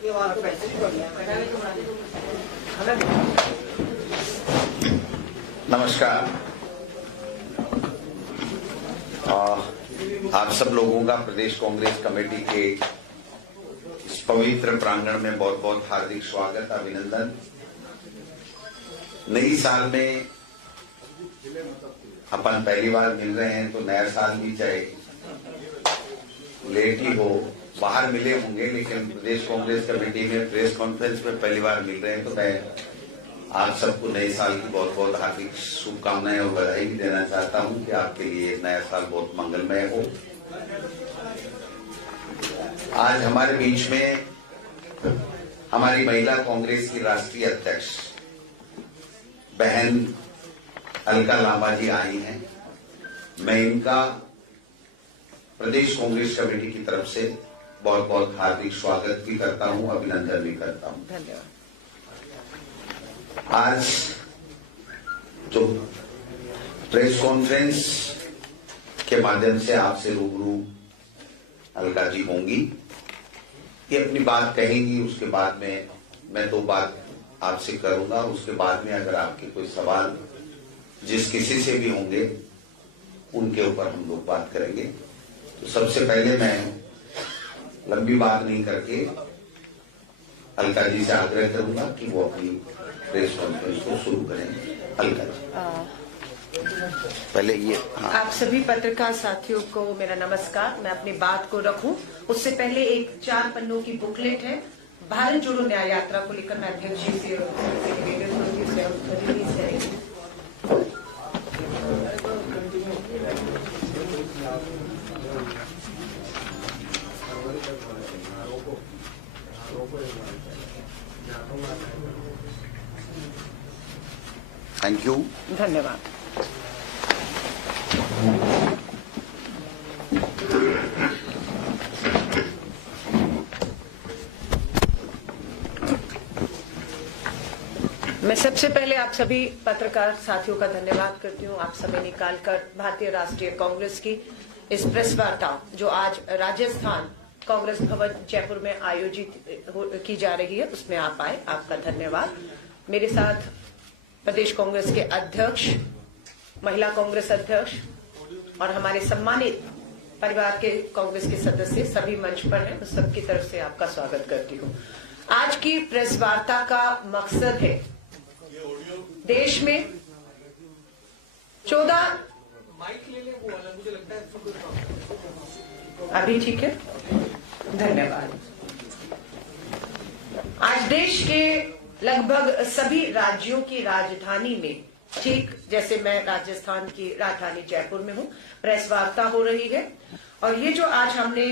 नमस्कार। आप सब लोगों का प्रदेश कांग्रेस कमेटी के इस पवित्र प्रांगण में बहुत बहुत हार्दिक स्वागत, अभिनंदन। नई साल में अपन पहली बार मिल रहे हैं तो नया साल भी चाहे लेट ही हो, बाहर मिले होंगे, लेकिन प्रदेश कांग्रेस कमेटी में प्रेस कॉन्फ्रेंस में पहली बार मिल रहे हैं तो मैं आप सबको नए साल की बहुत बहुत हार्दिक शुभकामनाएं और बधाई भी देना चाहता हूं कि आपके लिए नया साल बहुत मंगलमय हो। आज हमारे बीच में हमारी महिला कांग्रेस की राष्ट्रीय अध्यक्ष बहन अलका लांबा जी आई हैं। मैं इनका प्रदेश कांग्रेस कमेटी की तरफ से बहुत बहुत हार्दिक स्वागत भी करता हूं, अभिनंदन भी करता हूं। धन्यवाद। आज जो प्रेस कॉन्फ्रेंस के माध्यम से आपसे रूबरू अलका जी होंगी, ये अपनी बात कहेंगी, उसके बाद में मैं दो बात आपसे करूंगा। उसके बाद में अगर आपके कोई सवाल जिस किसी से भी होंगे उनके ऊपर हम लोग बात करेंगे। तो सबसे पहले मैं लंबी बात नहीं करके अलका जी से आग्रह करूंगा कि वो अपनी प्रेस कॉन्फ्रेंस को शुरू करें। अलका जी पहले ये आप सभी पत्रकार साथियों को मेरा नमस्कार। मैं अपनी बात को रखूं उससे पहले एक 4 पन्नों की बुकलेट है, भारत जोड़ो न्याय यात्रा को लेकर मैं अध्यक्ष जी से रिलीज करेंगे। Thank you. धन्यवाद। मैं सबसे पहले आप सभी पत्रकार साथियों का धन्यवाद करती हूँ। आप समय निकालकर भारतीय राष्ट्रीय कांग्रेस की इस प्रेस वार्ता जो आज राजस्थान कांग्रेस भवन जयपुर में आयोजित की जा रही है उसमें आप आए, आपका धन्यवाद। मेरे साथ प्रदेश कांग्रेस के अध्यक्ष, महिला कांग्रेस अध्यक्ष और हमारे सम्मानित परिवार के कांग्रेस के सदस्य सभी मंच पर हैं, सबकी तरफ से आपका स्वागत करती हूँ। आज की प्रेस वार्ता का मकसद है देश में 14 अभी ठीक है, धन्यवाद। आज देश के लगभग सभी राज्यों की राजधानी में, ठीक जैसे मैं राजस्थान की राजधानी जयपुर में हूं, प्रेस वार्ता हो रही है। और ये जो आज हमने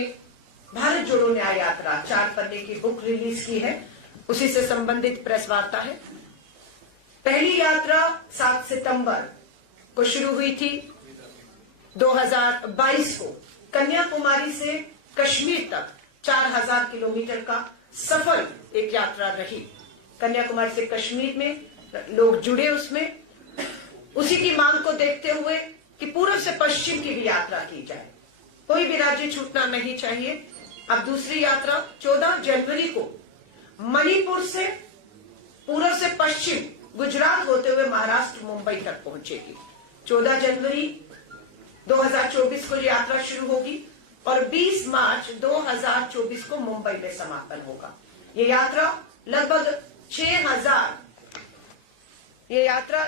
भारत जोड़ो न्याय यात्रा 4 पन्ने की बुक रिलीज की है, उसी से संबंधित प्रेस वार्ता है। पहली यात्रा 7 सितंबर को शुरू हुई थी 2022 को, कन्याकुमारी से कश्मीर तक 4000 किलोमीटर का सफल एक यात्रा रही। कन्याकुमारी से कश्मीर में लोग जुड़े उसमें, उसी की मांग को देखते हुए कि पूर्व से पश्चिम की भी यात्रा की जाए, कोई भी राज्य छूटना नहीं चाहिए। अब दूसरी यात्रा 14 जनवरी को मणिपुर से पूर्व से पश्चिम गुजरात होते हुए महाराष्ट्र मुंबई तक पहुंचेगी। 14 जनवरी 2024 को यात्रा शुरू होगी और 20 मार्च 2024 को मुंबई में समापन होगा। ये यात्रा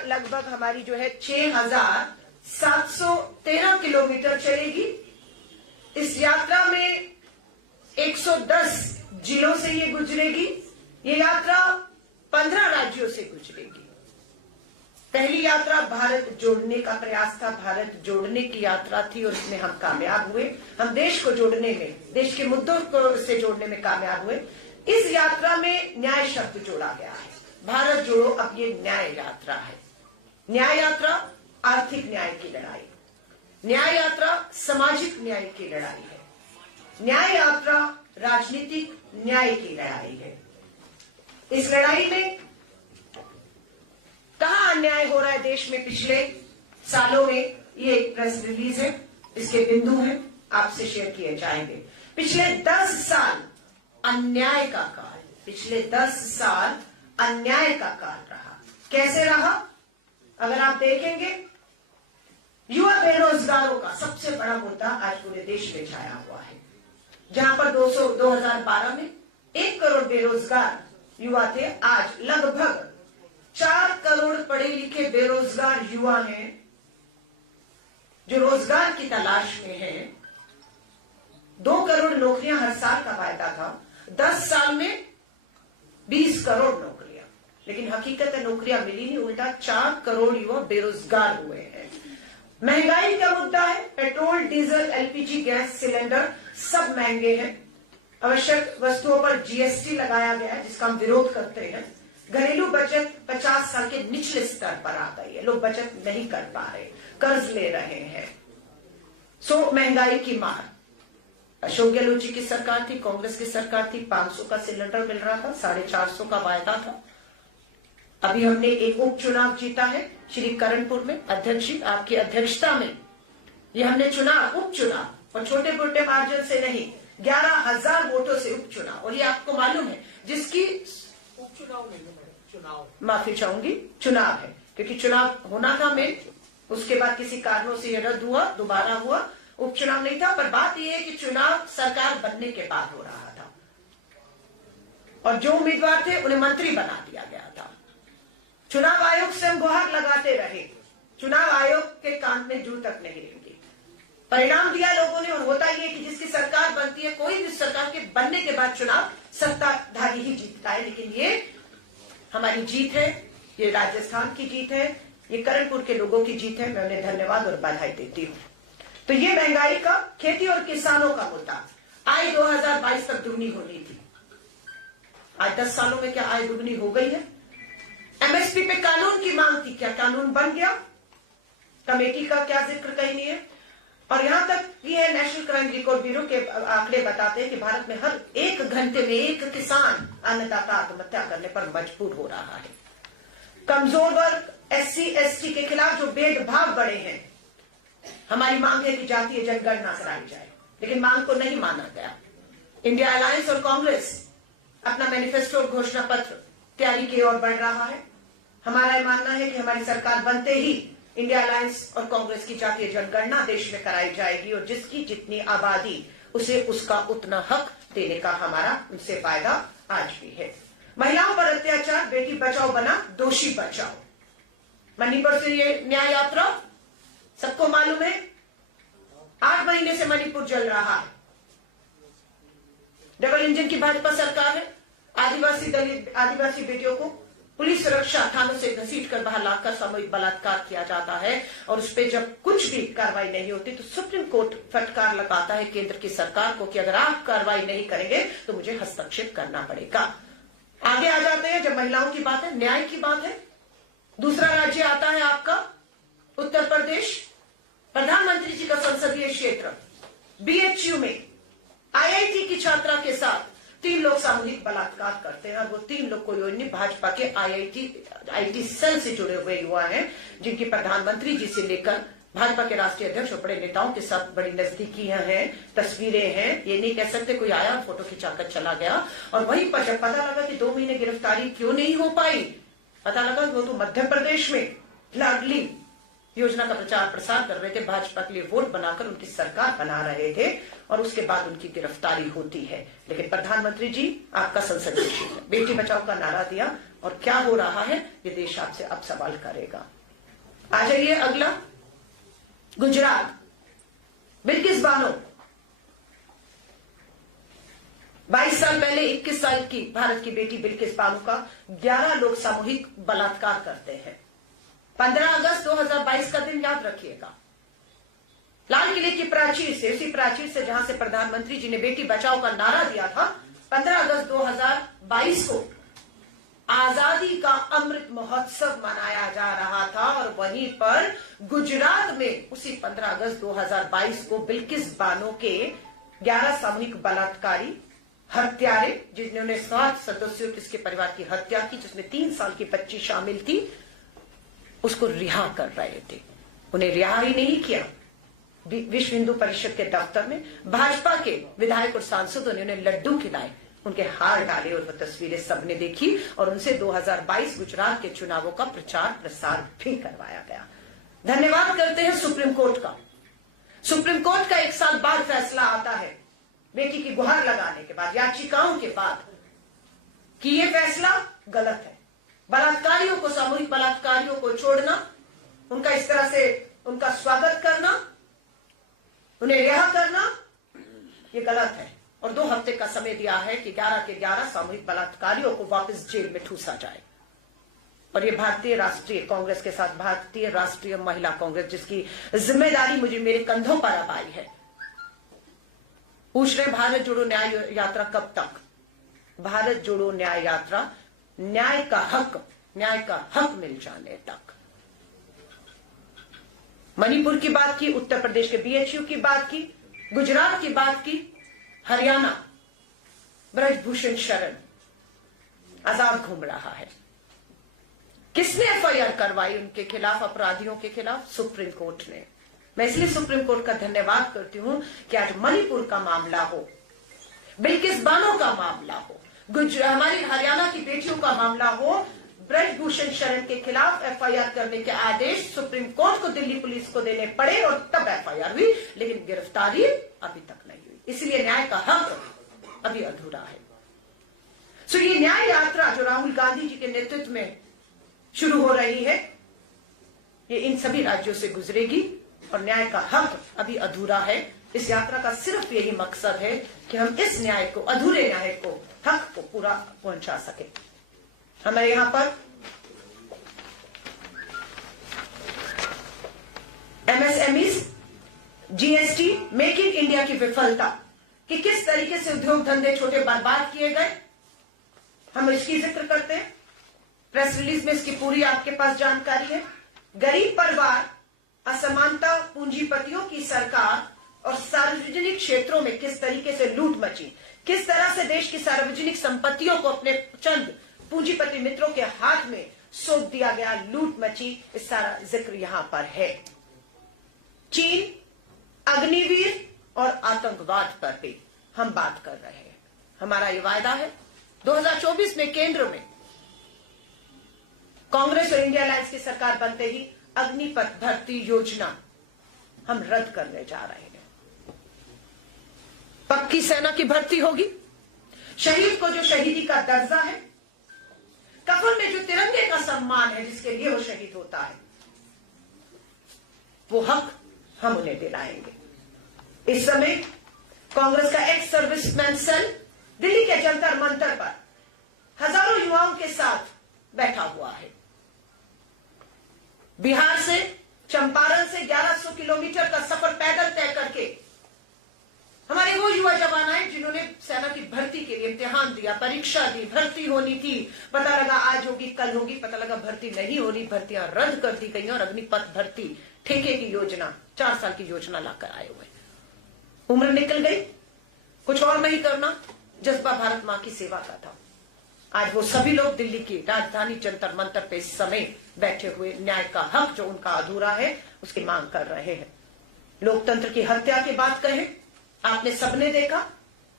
लगभग हमारी जो है 6713 किलोमीटर चलेगी। इस यात्रा में 110 जिलों से ये गुजरेगी। ये यात्रा 15 राज्यों से गुजरेगी। पहली यात्रा भारत जोड़ने का प्रयास था, भारत जोड़ने की यात्रा थी और उसमें हम कामयाब हुए। हम देश को जोड़ने में, देश के मुद्दों को से जोड़ने में कामयाब हुए। इस यात्रा में न्याय शब्द जोड़ा गया है। भारत जोड़ो अब ये न्याय यात्रा है। न्याय यात्रा आर्थिक न्याय की लड़ाई, न्याय यात्रा सामाजिक न्याय की लड़ाई है, न्याय यात्रा राजनीतिक न्याय की लड़ाई है। इस लड़ाई में कहां अन्याय हो रहा है देश में पिछले सालों में, ये एक प्रेस रिलीज है, इसके बिंदु हैं, आपसे शेयर किए जाएंगे। पिछले 10 साल अन्याय का काल, पिछले 10 साल अन्याय का काल रहा। कैसे रहा? अगर आप देखेंगे, युवा बेरोजगारों का सबसे बड़ा मुद्दा आज पूरे देश में छाया हुआ है। जहां पर 2012 में 1 करोड़ बेरोजगार युवा थे, आज लगभग 4 करोड़ पढ़े लिखे बेरोजगार युवा हैं जो रोजगार की तलाश में हैं। 2 करोड़ नौकरियां हर साल का वायदा था, 10 साल में 20 करोड़ नौकरियां, लेकिन हकीकत है नौकरियां मिली नहीं, उल्टा 4 करोड़ युवा बेरोजगार हुए हैं। महंगाई का मुद्दा है, petrol, diesel, LPG gas cylinder सब महंगे हैं। आवश्यक वस्तुओं पर जीएसटी लगाया गया है, जिसका हम विरोध करते हैं। घरेलू बचत 50 साल के निचले स्तर पर आ गई है, लोग बचत नहीं कर पा रहे, कर्ज ले रहे हैं। महंगाई की मार। अशोक गहलोत जी की सरकार थी, कांग्रेस की सरकार थी, 500 का सिलेंडर मिल रहा था, 450 का वायदा था। अभी हमने एक उपचुनाव जीता है श्री करणपुर में, अध्यक्ष जी आपकी अध्यक्षता में ये हमने उपचुनाव, और छोटे मोटे मार्जिन से नहीं, 11,000 वोटों से उपचुनाव। और ये आपको मालूम है, जिसकी उपचुनाव नहीं है, चुनाव, माफी चाहूंगी, चुनाव है, क्योंकि चुनाव होना था मेन, उसके बाद किसी कारणों से ये रद्द हुआ, दोबारा हुआ, उपचुनाव नहीं था। पर बात यह है कि चुनाव सरकार बनने के बाद हो रहा था, और जो उम्मीदवार थे उन्हें मंत्री बना दिया गया था। चुनाव आयोग से हम गुहार लगाते रहे, चुनाव आयोग के कान में जू तक नहीं रहेंगे। परिणाम दिया लोगों ने, और होता यह कि जिसकी सरकार बनती है, कोई भी सरकार के बनने के बाद चुनाव सत्ताधारी ही जीतता है। लेकिन ये हमारी जीत है, ये राजस्थान की जीत है, ये करणपुर के लोगों की जीत है। मैं उन्हें धन्यवाद और बधाई देती हूँ। तो ये महंगाई का, खेती और किसानों का मुद्दा, आय 2022 तक दुगनी होनी थी, आज 10 सालों में क्या आय दुगनी हो गई है? एमएसपी पे कानून की मांग थी, क्या कानून बन गया? कमेटी का क्या जिक्र कहीं नहीं है। और यहां तक ये है, नेशनल क्राइम रिकॉर्ड ब्यूरो के आंकड़े बताते हैं कि भारत में हर 1 घंटे में 1 किसान अन्नदाता आत्महत्या करने पर मजबूर हो रहा है। कमजोर वर्ग, एससी एसटी के खिलाफ जो भेदभाव बढ़े हैं, हमारी मांग है कि जातीय जनगणना कराई जाए, लेकिन मांग को नहीं माना गया। इंडिया अलायंस और कांग्रेस अपना मैनिफेस्टो और घोषणा पत्र तैयारी की ओर बढ़ रहा है। हमारा यह मानना है कि हमारी सरकार बनते ही इंडिया अलायंस और कांग्रेस की जातीय जनगणना देश में कराई जाएगी, और जिसकी जितनी आबादी उसे उसका उतना हक देने का हमारा उनसे वायदा आज भी है। महिलाओं पर अत्याचार, बेटी बचाओ बना दोषी बचाओ। मणिपुर से ये न्याय यात्रा सबको मालूम है, 8 महीने से मणिपुर जल रहा है। डबल इंजन की भाजपा सरकार है। आदिवासी बेटियों को पुलिस सुरक्षा थानों से घसीटकर बाहर लाकर सामूहिक बलात्कार किया जाता है, और उस पर जब कुछ भी कार्रवाई नहीं होती तो सुप्रीम कोर्ट फटकार लगाता है केंद्र की सरकार को कि अगर आप कार्रवाई नहीं करेंगे तो मुझे हस्तक्षेप करना पड़ेगा। आगे आ जाते हैं, जब महिलाओं की बात है, न्याय की बात है, दूसरा राज्य आता है आपका उत्तर प्रदेश। प्रधानमंत्री जी का संसदीय क्षेत्र बीएचयू में आईआईटी की छात्रा के साथ 3 लोग सामूहिक बलात्कार करते हैं, और वो 3 लोग कोई नहीं, भाजपा के आईआईटी सेल से जुड़े हुए युवा हैं, जिनकी प्रधानमंत्री जी से लेकर भाजपा के राष्ट्रीय अध्यक्ष और बड़े नेताओं के साथ बड़ी नजदीकियां हैं, तस्वीरें हैं। ये नहीं कह सकते कोई आया फोटो खिंचाकर चला गया। और वहीं पर जब पता लगा कि 2 महीने गिरफ्तारी क्यों नहीं हो पाई, पता लगा कि वो तो मध्य प्रदेश में लाडली योजना का प्रचार प्रसार कर रहे थे, भाजपा के लिए वोट बनाकर उनकी सरकार बना रहे थे, और उसके बाद उनकी गिरफ्तारी होती है। लेकिन प्रधानमंत्री जी आपका संसदीय क्षेत्र बेटी बचाओ का नारा दिया, और क्या हो रहा है ये देश आपसे अब सवाल करेगा। आ जाइए अगला, गुजरात, बिल्किस बानो 22 साल पहले 21 साल की भारत की बेटी बिल्किस बानो का 11 लोग सामूहिक बलात्कार करते हैं। 15 अगस्त 2022 का दिन याद रखिएगा। लाल किले की प्राचीर से, उसी प्राचीर से जहां से प्रधानमंत्री जी ने बेटी बचाओ का नारा दिया था, 15 अगस्त 2022 को आजादी का अमृत महोत्सव मनाया जा रहा था। और वहीं पर गुजरात में उसी 15 अगस्त 2022 को बिल्किस बानो के 11 सामूहिक बलात्कारी हत्यारे, जिन्होंने 7 सदस्यों की इसके परिवार की हत्या की, जिसमें 3 साल की बच्ची शामिल थी, उसको रिहा कर रहे थे। उन्हें रिहा ही नहीं किया। विश्व हिंदू परिषद के दफ्तर में भाजपा के विधायक और सांसदों ने उन्हें लड्डू खिलाए, उनके हार डाले और वो तस्वीरें सबने देखी और उनसे 2022 गुजरात के चुनावों का प्रचार प्रसार भी करवाया गया। धन्यवाद करते हैं सुप्रीम कोर्ट का। सुप्रीम कोर्ट का 1 साल बाद फैसला आता है, बेटी की गुहार लगाने के बाद, याचिकाओं के बाद, कि यह फैसला गलत है। बलात्कारियों को, सामूहिक बलात्कारियों को छोड़ना, उनका इस तरह से उनका स्वागत करना, उन्हें रिहा करना, यह गलत है। और 2 हफ्ते का समय दिया है कि 11 के 11 सामूहिक बलात्कारियों को वापस जेल में ठूसा जाए। और ये भारतीय राष्ट्रीय कांग्रेस के साथ भारतीय राष्ट्रीय महिला कांग्रेस, जिसकी जिम्मेदारी मुझे मेरे कंधों पर अब आई है। पूछ रहे भारत जोड़ो न्याय यात्रा कब तक? भारत जोड़ो न्याय यात्रा न्याय का हक मिल जाने तक। मणिपुर की बात की, उत्तर प्रदेश के बीएचयू की बात की, गुजरात की बात की, हरियाणा ब्रजभूषण शरण आजाद घूम रहा है। किसने एफआईआर करवाई उनके खिलाफ, अपराधियों के खिलाफ? सुप्रीम कोर्ट ने। मैं इसलिए सुप्रीम कोर्ट का धन्यवाद करती हूं कि आज मणिपुर का मामला हो, बिल्किस बानो का मामला हो, हमारी हरियाणा की बेटियों का मामला हो, ब्रजभूषण शरण के खिलाफ एफआईआर करने के आदेश सुप्रीम कोर्ट को दिल्ली पुलिस को देने पड़े और तब एफआईआर हुई, लेकिन गिरफ्तारी अभी तक नहीं हुई। इसलिए न्याय का हक अभी अधूरा है। सो ये न्याय यात्रा जो राहुल गांधी जी के नेतृत्व में शुरू हो रही है, ये इन सभी राज्यों से गुजरेगी और न्याय का हक अभी अधूरा है। इस यात्रा का सिर्फ यही मकसद है कि हम इस न्याय को, अधूरे न्याय को, हक को पूरा पहुंचा सके। हमारे यहां पर MSMEs, GST, make in India की विफलता, कि किस तरीके से उद्योग धंधे छोटे बर्बाद किए गए, हम इसकी जिक्र करते हैं। प्रेस रिलीज में इसकी पूरी आपके पास जानकारी है। गरीब परिवार, असमानता, पूंजीपतियों की सरकार और सार्वजनिक क्षेत्रों में किस तरीके से लूट मची, किस तरह से देश की सार्वजनिक संपत्तियों को अपने चंद पूंजीपति मित्रों के हाथ में सौंप दिया गया, लूट मची, इस सारा जिक्र यहां पर है। चीन, अग्निवीर और आतंकवाद पर भी हम बात कर रहे हैं। हमारा ये वायदा है 2024 में केंद्र में कांग्रेस और इंडिया अलायंस की सरकार बनते ही अग्निपथ भर्ती योजना हम रद्द करने जा रहे हैं। पक्की सेना की भर्ती होगी। शहीद को जो शहीदी का दर्जा है, कफन में जो तिरंगे का सम्मान है जिसके लिए वो शहीद होता है, वो हक हम उन्हें दिलाएंगे। इस समय कांग्रेस का एक्स सर्विसमैन सेल दिल्ली के जंतर मंतर पर हजारों युवाओं के साथ बैठा हुआ है। बिहार से, चंपारण से 1100 किलोमीटर का सफर पैदल तय करके हमारे वो युवा जवान आए जिन्होंने सेना की भर्ती के लिए इम्तिहान दिया, परीक्षा दी, भर्ती होनी थी, पता लगा आज होगी कल होगी, पता लगा भर्ती नहीं होनी, भर्तियां रद्द कर दी गई और अग्निपथ भर्ती ठेके की योजना, 4 साल की योजना लाकर आए हुए। उम्र निकल गई, कुछ और नहीं करना, जज्बा भारत मां की सेवा का था। आज वो सभी लोग दिल्ली की राजधानी जंतर मंतर पे इस समय बैठे हुए न्याय का हक जो उनका अधूरा है उसकी मांग कर रहे हैं। लोकतंत्र की हत्या की बात कहें, आपने सबने देखा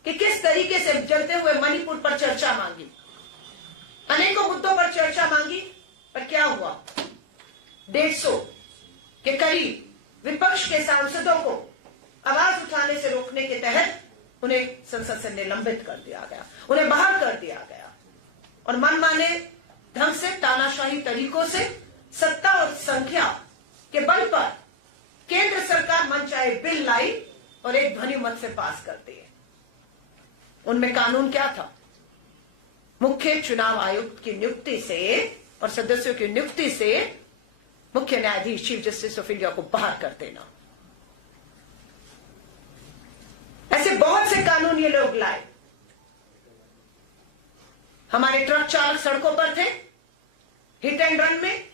कि किस तरीके से जलते हुए मणिपुर पर चर्चा मांगी, अनेकों मुद्दों पर चर्चा मांगी, पर क्या हुआ? 150 के करीब विपक्ष के सांसदों को आवाज उठाने से रोकने के तहत उन्हें संसद से निलंबित कर दिया गया, उन्हें बाहर कर दिया गया और मनमाने ढंग से, तानाशाही तरीकों से, सत्ता और संख्या के बल पर केंद्र सरकार मनचाहे बिल लाई और एक ध्वनि मत से पास करती है। उनमें कानून क्या था? मुख्य चुनाव आयुक्त की नियुक्ति से और सदस्यों की नियुक्ति से मुख्य न्यायाधीश चीफ जस्टिस ऑफ इंडिया को बाहर कर देना। ऐसे बहुत से कानून ये लोग लाए। हमारे ट्रक चालक सड़कों पर थे, हिट एंड रन में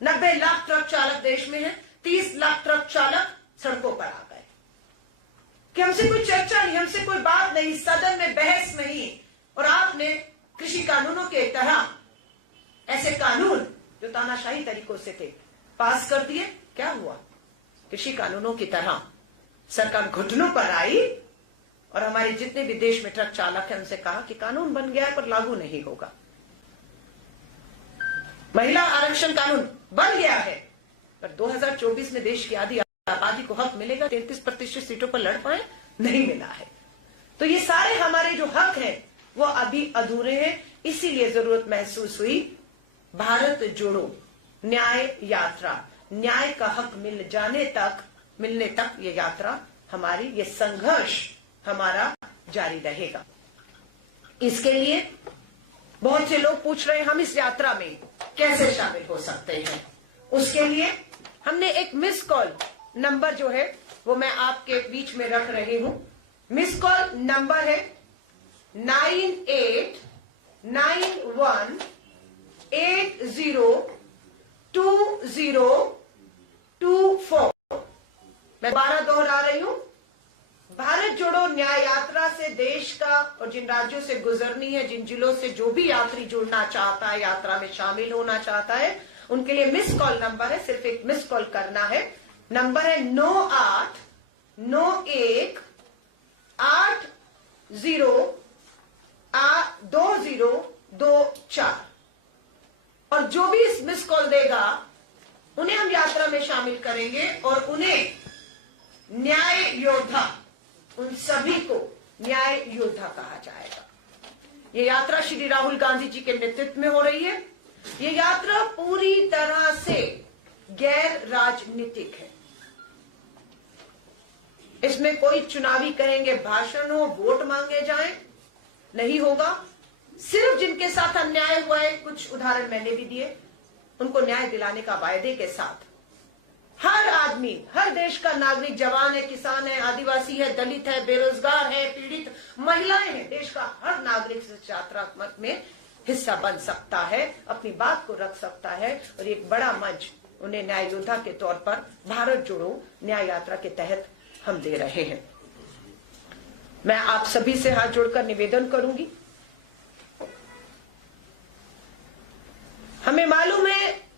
90 लाख ट्रक चालक देश में हैं, 30 लाख ट्रक चालक सड़कों पर आ गए कि हमसे कोई चर्चा नहीं, हमसे कोई बात नहीं, सदन में बहस नहीं। और आपने कृषि कानूनों के तरह ऐसे कानून जो तानाशाही तरीकों से थे पास कर दिए। क्या हुआ? कृषि कानूनों की तरह सरकार घुटनों पर आई और हमारे जितने भी देश में ट्रक चालक हैं उनसे कहा कि कानून बन गया है पर लागू नहीं होगा। महिला आरक्षण कानून बन गया है पर 2024 में देश की आधी आबादी को हक मिलेगा, 33% सीटों पर लड़ पाए, नहीं मिला है। तो ये सारे हमारे जो हक हैं वो अभी अधूरे हैं। इसीलिए जरूरत महसूस हुई भारत जोड़ो न्याय यात्रा, न्याय का हक मिलने तक ये यात्रा हमारी, ये संघर्ष हमारा जारी रहेगा। इसके लिए बहुत से लोग पूछ रहे हैं हम इस यात्रा में कैसे शामिल हो सकते हैं। उसके लिए हमने एक मिस कॉल नंबर जो है वो मैं आपके बीच में रख रही हूं। मिस कॉल नंबर है 9891802024। मैं 12 दोहरा रही हूं। भारत जोड़ो न्याय यात्रा से देश का और जिन राज्यों से गुजरनी है, जिन जिलों से जो भी यात्री जुड़ना चाहता है, यात्रा में शामिल होना चाहता है, उनके लिए मिस कॉल नंबर है, सिर्फ एक मिस कॉल करना है। नंबर है 9891802024। और जो भी इस मिस कॉल देगा उन्हें हम यात्रा में शामिल करेंगे और उन्हें न्याय योद्धा, उन सभी को न्याय योद्धा कहा जाएगा। ये यात्रा श्री राहुल गांधी जी के नेतृत्व में हो रही है। ये यात्रा पूरी तरह से गैर राजनीतिक है। इसमें कोई चुनावी कहेंगे भाषण हो, वोट मांगे जाएं, नहीं होगा। सिर्फ जिनके साथ अन्याय हुआ है, कुछ उदाहरण मैंने भी दिए, उनको न्याय दिलाने का वायदे के साथ हर आदमी, हर देश का नागरिक, जवान है, किसान है, आदिवासी है, दलित है, बेरोजगार है, पीड़ित महिलाएं हैं, देश का हर नागरिक इस यात्रा में हिस्सा बन सकता है, अपनी बात को रख सकता है और एक बड़ा मंच उन्हें न्याय योद्धा के तौर पर भारत जोड़ो न्याय यात्रा के तहत हम दे रहे हैं। मैं आप सभी से हाथ जोड़कर निवेदन करूंगी, हमें मालूम है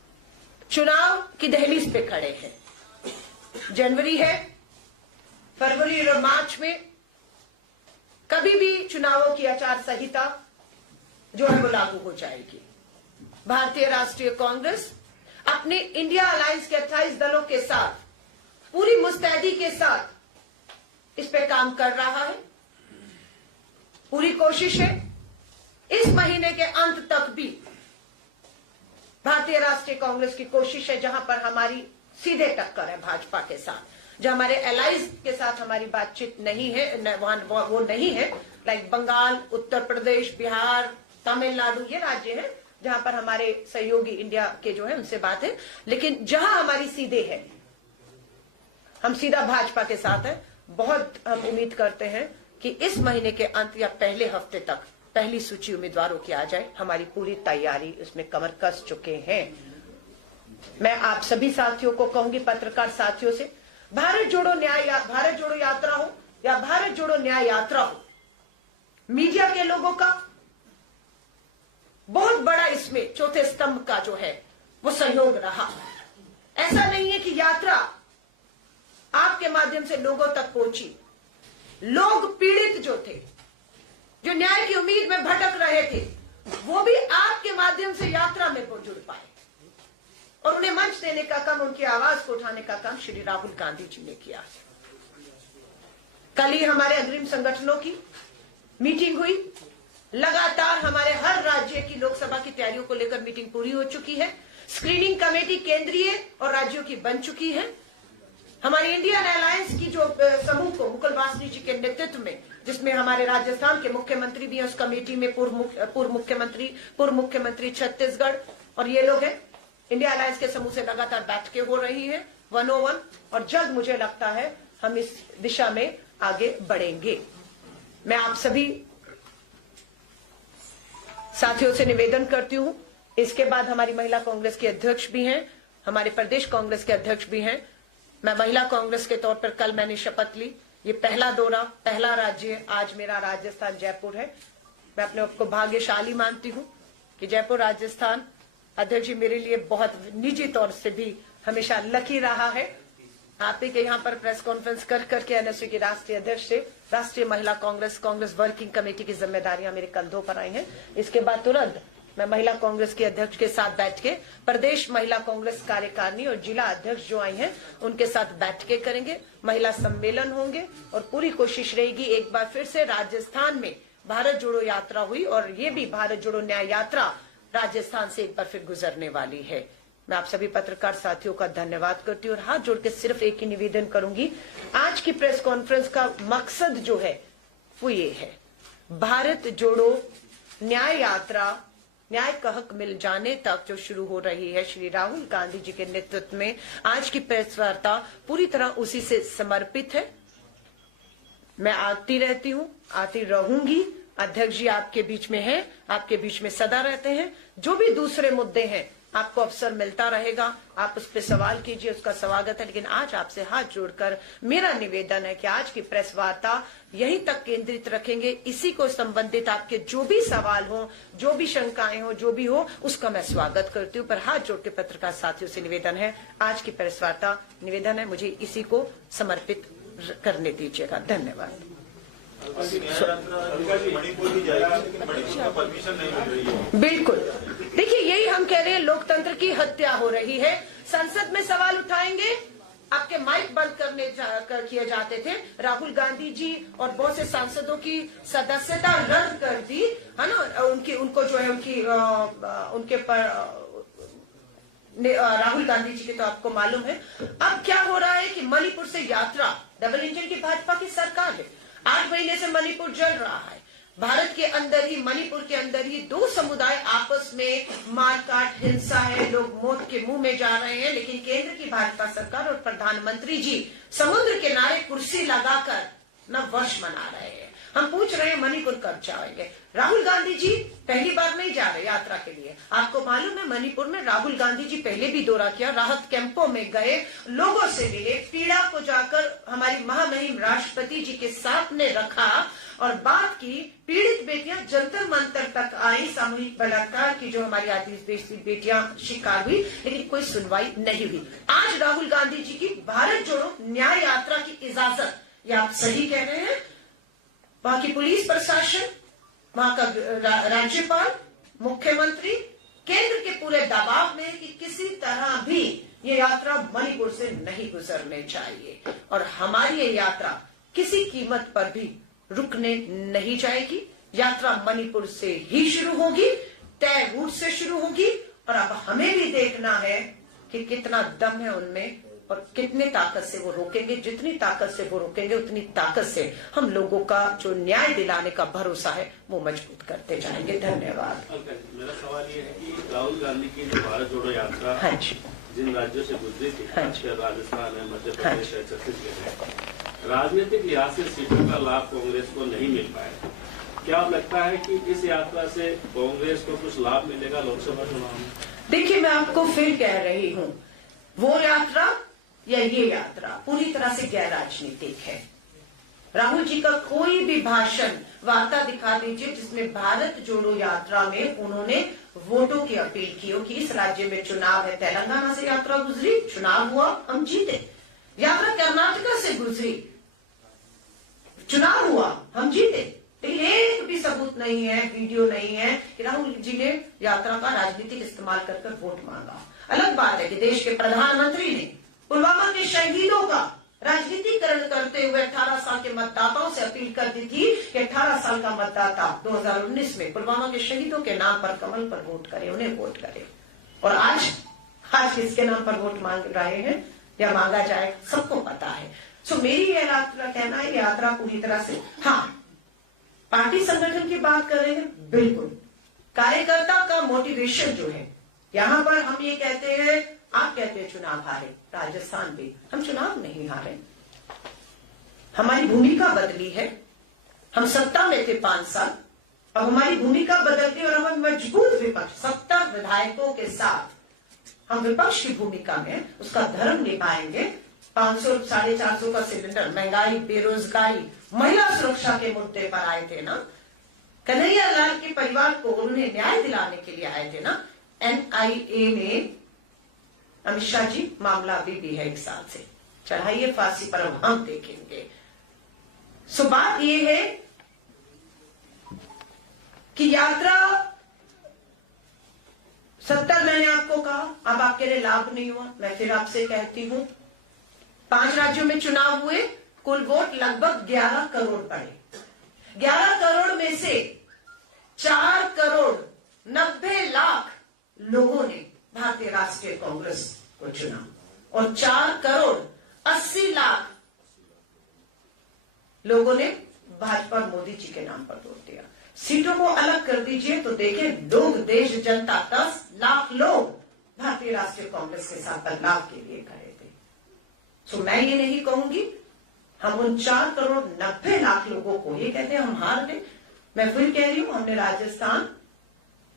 चुनाव की दहलीज पे खड़े हैं। जनवरी है, फरवरी और मार्च में कभी भी चुनावों की आचार संहिता जो है वो लागू हो जाएगी। भारतीय राष्ट्रीय कांग्रेस अपने इंडिया अलायंस के 28 दलों के साथ पूरी मुस्तैदी के साथ इस पे काम कर रहा है। पूरी कोशिश है इस महीने के अंत तक भी भारतीय राष्ट्रीय कांग्रेस की कोशिश है, जहां पर हमारी सीधे टक्कर है भाजपा के साथ, जो हमारे एलाइज के साथ हमारी बातचीत नहीं है, वो नहीं है, लाइक बंगाल, उत्तर प्रदेश, बिहार, तमिलनाडु, ये राज्य हैं जहां पर हमारे सहयोगी इंडिया के जो है उनसे बात है। लेकिन जहां हमारी सीधे है, हम सीधा भाजपा के साथ है। बहुत हम उम्मीद करते हैं कि इस महीने के अंत या पहले हफ्ते तक पहली सूची उम्मीदवारों की आ जाए। हमारी पूरी तैयारी उसमें कमर कस चुके हैं। मैं आप सभी साथियों को कहूंगी, पत्रकार साथियों से, भारत जोड़ो यात्रा हो या भारत जोड़ो न्याय यात्रा हो, मीडिया के लोगों का बहुत बड़ा इसमें चौथे स्तंभ का जो है वो सहयोग रहा। ऐसा नहीं है कि यात्रा आपके माध्यम से लोगों तक पहुंची। लोग पीड़ित जो थे, जो न्याय की उम्मीद में भटक रहे थे, वो भी आपके माध्यम से यात्रा में जुड़ पाए और उन्हें मंच देने का काम, उनकी आवाज को उठाने का काम श्री राहुल गांधी जी ने किया। कल ही हमारे अग्रिम संगठनों की मीटिंग हुई। लगातार हमारे हर राज्य की लोकसभा की तैयारियों को लेकर मीटिंग पूरी हो चुकी है। स्क्रीनिंग कमेटी केंद्रीय और राज्यों की बन चुकी है। हमारी इंडियन अलायंस की जो समूह को मुकुल वासनी जी के नेतृत्व में, जिसमें हमारे राजस्थान के मुख्यमंत्री भी हैं उस कमेटी में, पूर्व मुख्यमंत्री छत्तीसगढ़, और ये लोग हैं। इंडिया अलायंस के समूह से लगातार बैठकें हो रही हैं 101, और जल्द मुझे लगता है हम इस दिशा में आगे बढ़ेंगे। मैं आप सभी साथियों से निवेदन करती हूं। इसके बाद हमारी महिला कांग्रेस के अध्यक्ष भी हैं, हमारे प्रदेश कांग्रेस के अध्यक्ष भी हैं। मैं महिला कांग्रेस के तौर पर कल मैंने शपथ ली। ये पहला दौरा, पहला राज्य आज मेरा राजस्थान जयपुर है। मैं अपने आप को भाग्यशाली मानती हूं कि जयपुर राजस्थान अध्यक्ष जी मेरे लिए बहुत निजी तौर से भी हमेशा लकी रहा है। आप ही के यहाँ पर प्रेस कॉन्फ्रेंस कर करके एनएसयू की राष्ट्रीय अध्यक्ष से राष्ट्रीय महिला कांग्रेस वर्किंग कमेटी की जिम्मेदारियां मेरे कंधों पर आई हैं। इसके बाद तुरंत मैं महिला कांग्रेस के अध्यक्ष के साथ बैठ के प्रदेश महिला कांग्रेस कार्यकारिणी और जिला अध्यक्ष जो आई हैं उनके साथ बैठ के करेंगे, महिला सम्मेलन होंगे और पूरी कोशिश रहेगी एक बार फिर से राजस्थान में भारत जोड़ो यात्रा हुई और ये भी भारत जोड़ो न्याय यात्रा राजस्थान से एक बार फिर गुजरने वाली है। मैं आप सभी पत्रकार साथियों का धन्यवाद करती हूँ और हाथ जोड़ के सिर्फ एक ही निवेदन करूंगी, आज की प्रेस कॉन्फ्रेंस का मकसद जो है वो ये है, भारत जोड़ो न्याय यात्रा न्याय का हक मिल जाने तक जो शुरू हो रही है श्री राहुल गांधी जी के नेतृत्व में, आज की प्रेस वार्ता पूरी तरह उसी से समर्पित है। मैं आती रहती हूँ, आती रहूंगी। अध्यक्ष जी आपके बीच में हैं, आपके बीच में सदा रहते हैं। जो भी दूसरे मुद्दे हैं आपको अवसर मिलता रहेगा, आप उस पर सवाल कीजिए, उसका स्वागत है। लेकिन आज आपसे हाथ जोड़कर मेरा निवेदन है कि आज की प्रेस वार्ता यहीं तक केंद्रित रखेंगे। इसी को संबंधित आपके जो भी सवाल हो, जो भी शंकाएं हो, जो भी हो, उसका मैं स्वागत करती हूँ। पर हाथ जोड़ के पत्रकार साथियों से निवेदन है, आज की प्रेस वार्ता निवेदन है मुझे इसी को समर्पित करने दीजिएगा। धन्यवाद। बिल्कुल, देखिए यही हम कह रहे हैं, लोकतंत्र की हत्या हो रही है। संसद में सवाल उठाएंगे, आपके माइक बंद किए जाते थे। राहुल गांधी जी और बहुत से सांसदों की सदस्यता रद्द कर दी है ना, उनको जो है उनके पर राहुल गांधी जी के तो आपको मालूम है। अब क्या हो रहा है कि मणिपुर से यात्रा, डबल इंजन की भाजपा की सरकार है, 8 महीने से मणिपुर जल रहा है। भारत के अंदर ही, मणिपुर के अंदर ही दो समुदाय आपस में मारकाट, हिंसा है, लोग मौत के मुंह में जा रहे हैं। लेकिन केंद्र की भाजपा सरकार और प्रधानमंत्री जी समुद्र किनारे कुर्सी लगाकर न वर्ष मना रहे हैं। हम पूछ रहे हैं मणिपुर कब जाएंगे। राहुल गांधी जी पहली बार नहीं जा रहे यात्रा के लिए। आपको मालूम है मणिपुर में राहुल गांधी जी पहले भी दौरा किया, राहत कैंपों में गए, लोगों से मिले, पीड़ा को जाकर हमारी महामहिम राष्ट्रपति जी के सामने रखा और बात की। पीड़ित बेटियां जंतर मंतर तक आई, सामूहिक बलात्कार की जो हमारी आदिवासी बेटियां शिकार हुई, लेकिन कोई सुनवाई नहीं हुई। आज राहुल गांधी जी की भारत जोड़ो न्याय यात्रा की इजाजत, ये आप सही कह रहे हैं। वहां की पुलिस प्रशासन, वहां का राज्यपाल, मुख्यमंत्री, केंद्र के पूरे दबाव में कि किसी तरह भी ये यात्रा मणिपुर से नहीं गुजरने चाहिए और हमारी ये यात्रा किसी कीमत पर भी रुकने नहीं जाएगी। यात्रा मणिपुर से ही शुरू होगी, तय रूट से शुरू होगी और अब हमें भी देखना है कि कितना दम है उनमें और कितने ताकत से वो रोकेंगे। जितनी ताकत से वो रोकेंगे उतनी ताकत से हम लोगों का जो न्याय दिलाने का भरोसा है वो मजबूत करते जाएंगे। धन्यवाद। मेरा सवाल ये है कि राहुल गांधी की जो भारत जोड़ो यात्रा हाँ जी, जिन राज्यों से गुजरी थी, हाँ राजस्थान है, मध्य प्रदेश है, छत्तीसगढ़ है, राजनीतिक लिहाज से सीटों का लाभ कांग्रेस को नहीं मिल पाया। क्या लगता है कि इस यात्रा से कांग्रेस को कुछ लाभ मिलेगा लोकसभा चुनाव में? देखिए मैं आपको फिर कह रही हूँ, वो यात्रा या ये यात्रा पूरी तरह से गैर राजनीतिक है। राहुल जी का कोई भी भाषण, वार्ता दिखा दीजिए जिसमें भारत जोड़ो यात्रा में उन्होंने वोटों की अपील की हो कि इस राज्य में चुनाव है। तेलंगाना से यात्रा गुजरी, चुनाव हुआ, हम जीते। यात्रा कर्नाटका से गुजरी, चुनाव हुआ, हम जीते। लेकिन एक भी सबूत नहीं है, वीडियो नहीं है कि राहुल जी ने यात्रा का राजनीतिक इस्तेमाल कर वोट मांगा। अलग बात है कि देश के प्रधानमंत्री ने पुलवामा के शहीदों का राजनीतिकरण करते हुए 18 साल के मतदाताओं से अपील कर दी थी कि 18 साल का मतदाता 2019 में पुलवामा के शहीदों के नाम पर कमल पर वोट करे, उन्हें वोट करे। और आज किसके नाम पर वोट मांग रहे हैं या मांगा जाए, सबको पता है। सो मेरी यह कहना है, यात्रा पूरी तरह से, हाँ पार्टी संगठन की बात कर रहे हैं, बिल्कुल कार्यकर्ता का मोटिवेशन जो है, यहाँ पर हम ये कहते हैं, आप कहते हैं चुनाव हारे, राजस्थान भी हम चुनाव नहीं हारे, हमारी भूमिका बदली है। हम सत्ता में थे 5 साल, अब हमारी भूमिका बदल गई और हम मजबूत विपक्ष, 70 विधायकों के साथ हम विपक्ष की भूमिका में उसका धर्म निभाएंगे। 500 450 का सिलेंडर, महंगाई, बेरोजगारी, महिला सुरक्षा के मुद्दे पर आए थे ना, कन्हैया लाल के परिवार को उन्होंने न्याय दिलाने के लिए आए थे ना। NIA में अमित शाह जी, मामला अभी भी है 1 साल से चढ़ाइए फांसी पर, हम देखेंगे। सो बात ये है कि यात्रा 70 मैंने आपको कहा, अब आपके लिए लाभ नहीं हुआ। मैं फिर आपसे कहती हूं, 5 राज्यों में चुनाव हुए, कुल वोट लगभग 11 करोड़ पड़े। 11 करोड़ में से 4 करोड़ 90 लाख लोगों ने भारतीय राष्ट्रीय कांग्रेस को चुना और 4 करोड़ 80 लाख लोगों ने भाजपा मोदी जी के नाम पर वोट दिया। सीटों को अलग कर दीजिए तो देखें, लोग, देश, जनता, 10 लाख लोग भारतीय राष्ट्रीय कांग्रेस के साथ बदलाव के लिए खड़े थे। सो मैं ये नहीं कहूंगी हम उन 4 करोड़ 90 लाख लोगों को ये कहते हैं हम हार गए। मैं फिर कह रही हूं, हमने राजस्थान,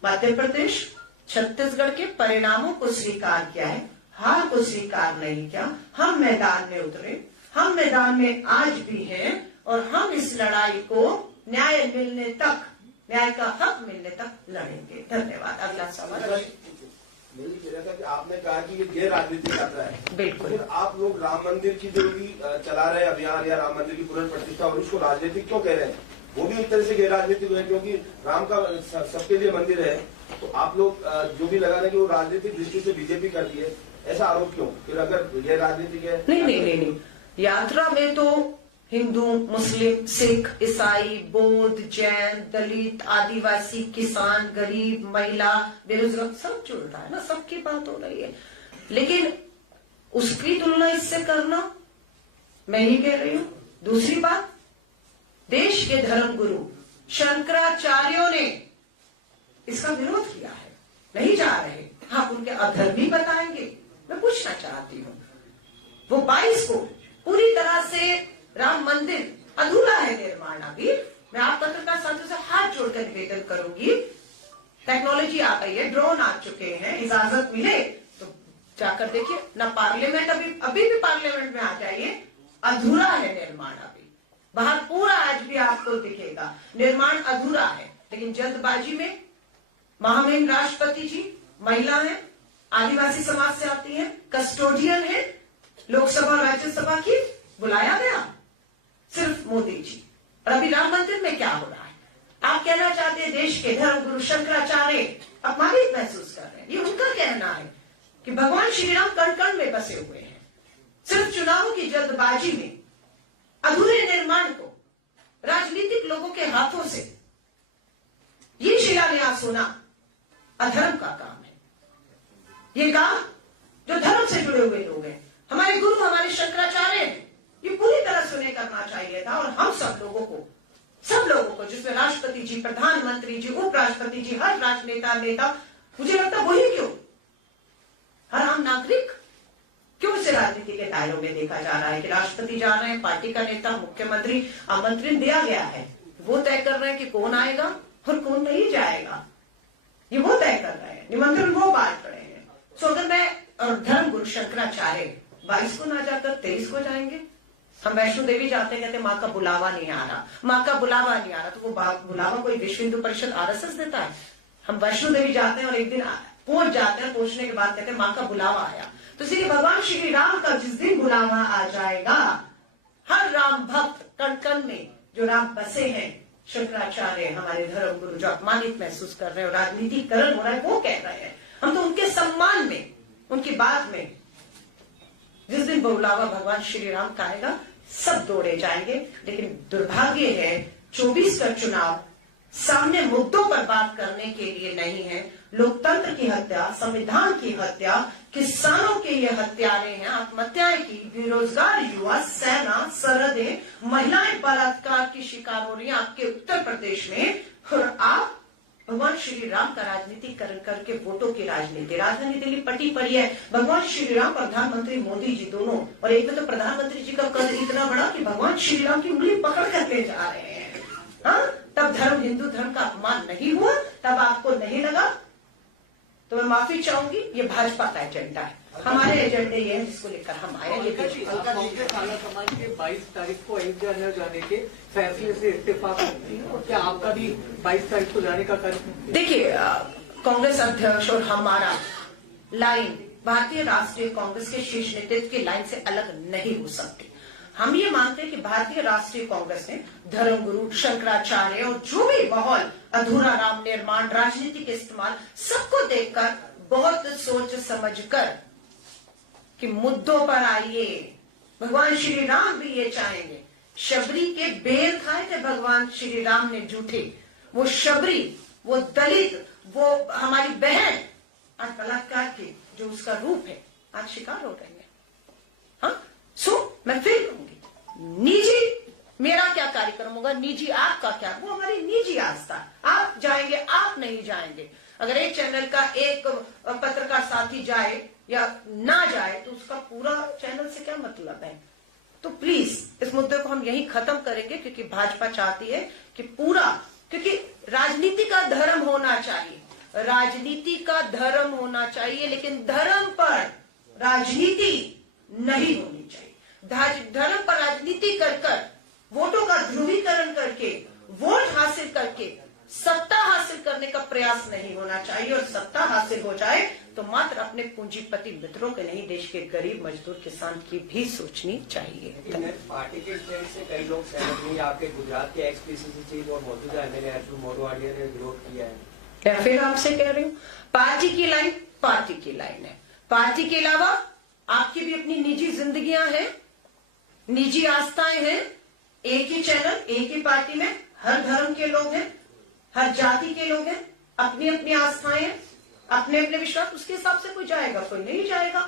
मध्य प्रदेश, छत्तीसगढ़ के परिणामों को स्वीकार किया है, हार को स्वीकार नहीं किया। हम मैदान में उतरे, हम मैदान में आज भी हैं और हम इस लड़ाई को न्याय मिलने तक, न्याय का हक मिलने तक लड़ेंगे। धन्यवाद। अगला सवाल। था कि आपने कहा कि ये गैर राजनीतिक यात्रा है। बिल्कुल। फिर आप लोग राम मंदिर की जो भी चला रहे अभियान या राम मंदिर की पुनर्प्रतिष्ठा और उसको राजनीतिक क्यों कह रहे हैं? वो भी एक तरह से गैर राजनीतिक है, क्योंकि राम का सबके लिए मंदिर है। तो आप लोग जो भी लगा रहे कि वो राजनीतिक दृष्टि से बीजेपी कर रही है, ऐसा आरोप क्यों? फिर अगर गैर राजनीतिक है। नहीं, यात्रा में तो हिंदू, मुस्लिम, सिख, ईसाई, बौद्ध, जैन, दलित, आदिवासी, किसान, गरीब, महिला, बेरोजगार सब जुड़ रहा है ना, सबकी बात हो रही है। लेकिन उसकी तुलना इससे करना, मैं ही कह रही हूं। दूसरी बात, देश के धर्मगुरु शंकराचार्यों ने इसका विरोध किया है, नहीं जा रहे। आप उनके अधर्मी बताएंगे? मैं पूछना चाहती हूं, वो 22 को पूरी तरह से राम मंदिर अधूरा है निर्माण अभी। मैं आप पत्रकार साथियों से हाथ जोड़कर निवेदन करूंगी, टेक्नोलॉजी आ गई है, ड्रोन आ चुके हैं, इजाजत मिले तो जाकर देखिए ना। पार्लियामेंट अभी भी पार्लियामेंट में आ जाइए, अधूरा है निर्माण अभी। बाहर पूरा आज भी आपको दिखेगा निर्माण अधूरा है। लेकिन जल्दबाजी में महामहिम राष्ट्रपति जी महिला है, आदिवासी समाज से आती है, कस्टोडियन है, लोकसभा और राज्यसभा की बुलाया गया सिर्फ मोदी जी। और अभी राम मंदिर में क्या हो रहा है? आप कहना चाहते हैं देश के धर्मगुरु शंकराचार्य अपमानित महसूस कर रहे हैं। ये उनका कहना है कि भगवान श्री राम कण कण में बसे हुए हैं। सिर्फ चुनावों की जल्दबाजी में अधूरे निर्माण को राजनीतिक लोगों के हाथों से ये शिलान्यास होना अधर्म का काम है। ये काम जो धर्म से जुड़े हुए लोग हैं, हमारे गुरु, हमारे शंकराचार्य हैं, ये पूरी तरह से उन्हें करना चाहिए था। और हम सब लोगों को जिसमें राष्ट्रपति जी, प्रधानमंत्री जी, उपराष्ट्रपति जी, हर राजनेता नेता, मुझे लगता वही क्यों, हर आम नागरिक क्यों इसे राजनीति के दायरों में देखा जा रहा है कि राष्ट्रपति जा रहे हैं, पार्टी का नेता, मुख्यमंत्री, आमंत्रण दिया गया है, वो तय कर रहे हैं कि कौन आएगा और कौन नहीं जाएगा। ये वो तय कर रहे हैं, निमंत्रण वो बांट रहे हैं। सो अगर मैं और धर्म गुरु शंकराचार्य 22 को ना जाकर 23 को जाएंगे, हम वैष्णो देवी जाते कहते माँ का बुलावा नहीं आ रहा, माँ का बुलावा नहीं आ रहा। तो वो बुलावा कोई विश्व हिंदू परिषद आरएसएस देता है? हम वैष्णो देवी जाते हैं और एक दिन पहुंच जाते हैं, पहुंचने के बाद कहते हैं माँ का बुलावा आया। तो इसलिए भगवान श्री राम का जिस दिन बुलावा आ जाएगा, हर राम भक्त कण कण में जो राम बसे हैं, शंकराचार्य हमारे धर्म गुरु जो अपमानित महसूस कर रहे हैं और राजनीतिकरण हो रहा है, वो कह रहे हैं, हम तो उनके सम्मान में, उनकी बात में जिस दिन बुलावा भगवान श्री राम का आएगा, सब दौड़े जाएंगे। लेकिन दुर्भाग्य है 24 का चुनाव सामने मुद्दों पर बात करने के लिए नहीं है। लोकतंत्र की हत्या, संविधान की हत्या, किसानों के ये हत्यारे हैं, आत्महत्याएं की, बेरोजगार युवा, सेना, सरहदें, महिलाएं बलात्कार की शिकार हो रही है आपके उत्तर प्रदेश में। और आप भगवान श्री राम का राजनीतिकरण करके वोटों की राजनीति, राजधानी दिल्ली पटी पड़ी है। भगवान श्री राम, प्रधानमंत्री मोदी जी दोनों, और एक में तो प्रधानमंत्री जी का कद इतना बड़ा कि भगवान श्री राम की उंगली पकड़ कर ले जा रहे हैं। हाँ, तब धर्म, हिंदू धर्म का अपमान नहीं हुआ, तब आपको नहीं लगा, तो मैं माफी चाहूंगी। ये भाजपा का एजेंडा है, हमारे एजेंडे ये है जिसको लेकर हम आए। ये खाना समाज के 22 तारीख को अयोध्या न जाने के फैसले से इत्तेफाक करती है, और क्या आपका भी 22 तारीख को जाने का कार्यक्रम? देखिए, कांग्रेस अध्यक्ष और हमारा लाइन भारतीय राष्ट्रीय कांग्रेस के शीर्ष नेतृत्व की लाइन से अलग नहीं हो सकते। हम ये मानते हैं कि भारतीय राष्ट्रीय कांग्रेस ने धर्मगुरु, शंकराचार्य और जो भी माहौल, अधूरा राम निर्माण, राजनीति के इस्तेमाल, सबको देखकर बहुत सोच समझकर कि मुद्दों पर आइए। भगवान श्री राम भी ये चाहेंगे। शबरी के बेर खाए थे भगवान श्री राम ने झूठे। वो शबरी, वो दलित, वो हमारी बहन आज बलात्कार के जो उसका रूप है आज शिकार हो रहे हैं। हाँ, मैं फिर कहूंगी, निजी मेरा क्या कार्यक्रम होगा, निजी आपका क्या, वो हमारी निजी आस्था। आप जाएंगे, आप नहीं जाएंगे। अगर एक चैनल का एक पत्रकार साथी जाए या ना जाए तो उसका पूरा चैनल से क्या मतलब है। तो प्लीज इस मुद्दे को हम यहीं खत्म करेंगे, क्योंकि भाजपा चाहती है कि पूरा, क्योंकि राजनीति का धर्म होना चाहिए, राजनीति का धर्म होना चाहिए, लेकिन धर्म पर राजनीति नहीं होनी चाहिए। धर्म पर राजनीति कर वोटों का ध्रुवीकरण करके, वोट हासिल करके सत्ता हासिल करने का प्रयास नहीं होना चाहिए। और सत्ता हासिल हो जाए तो मात्र अपने पूंजीपति मित्रों के नहीं, देश के गरीब मजदूर किसान की भी सोचनी चाहिए। पार्टी के स्टैंड से कई लोग सहमत नहीं। आपके गुजरात के एक्स-पीसीसी चीफ और मौजूदा एमएलए अर्जुन मोटवाडिया ने विरोध किया है। या फिर आपसे कह रही हूँ, पार्टी की लाइन पार्टी की लाइन है। पार्टी के अलावा आपकी भी अपनी निजी जिंदगियां हैं, निजी आस्थाएं हैं। एक ही चैनल, एक ही पार्टी में हर धर्म के लोग हैं, हर जाति के लोग हैं, अपनी अपनी आस्थाएं हैं, अपने अपने विश्वास। उसके हिसाब से कोई जाएगा, कोई नहीं जाएगा।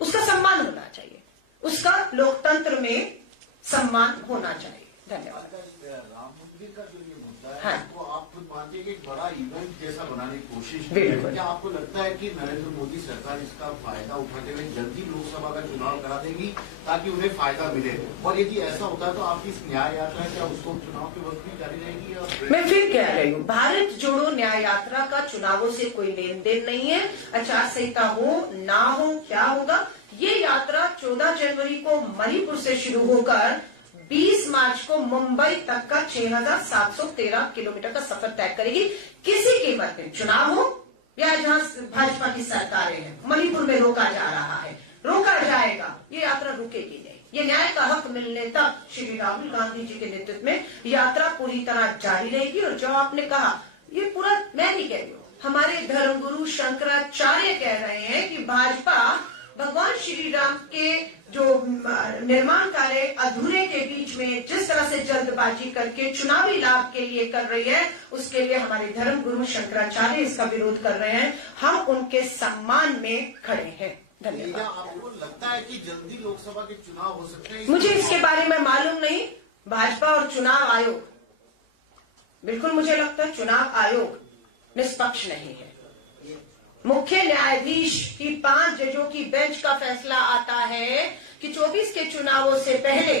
उसका सम्मान होना चाहिए, उसका लोकतंत्र में सम्मान होना चाहिए। धन्यवाद। राम मंदिर का जो ये मुद्दा है, हाँ। तो आप खुद मानते हैं कि एक बड़ा इवेंट जैसा बनाने की कोशिश की बिल्कुल। है। क्या आपको लगता है कि नरेंद्र मोदी सरकार इसका फायदा उठाते हुए जल्दी लोकसभा का चुनाव करा देगी ताकि उन्हें फायदा मिले? और यदि ऐसा होता है तो आपकी इस न्याय यात्रा क्या उसको चुनाव के वक्त भी जारी रहेगी? या मैं फिर कह रही हूँ, भारत जोड़ो न्याय यात्रा का चुनावों से कोई लेन देन नहीं है। आचार संहिता हो ना हो, क्या होगा, ये यात्रा 14 जनवरी को मणिपुर से शुरू होकर 20 मार्च को मुंबई तक का 6,713 किलोमीटर का सफर तय करेगी। किसी कीमत में चुनाव हो या जहां भाजपा की सरकारें हैं, मणिपुर में रोका जा रहा है, रोका जाएगा, ये यात्रा रुकेगी नहीं। ये न्याय का हक मिलने तक श्री राहुल गांधी जी के नेतृत्व में यात्रा पूरी तरह जारी रहेगी। और जो आपने कहा, ये पूरा मैं नहीं कह रही हूँ, हमारे धर्मगुरु शंकराचार्य कह रहे हैं कि भाजपा भगवान श्री राम के जो निर्माण कार्य अधूरे के बीच में जिस तरह से जल्दबाजी करके चुनावी लाभ के लिए कर रही है, उसके लिए हमारे धर्म गुरु शंकराचार्य इसका विरोध कर रहे हैं। हम उनके सम्मान में खड़े हैं। धन्यवाद। आपको लगता है कि जल्दी लोकसभा के चुनाव हो सकते हैं? मुझे इसके बारे में मालूम नहीं। भाजपा और चुनाव आयोग, बिल्कुल मुझे लगता है चुनाव आयोग निष्पक्ष नहीं है। मुख्य न्यायाधीश की 5 जजों की बेंच का फैसला आता है कि 24 के चुनावों से पहले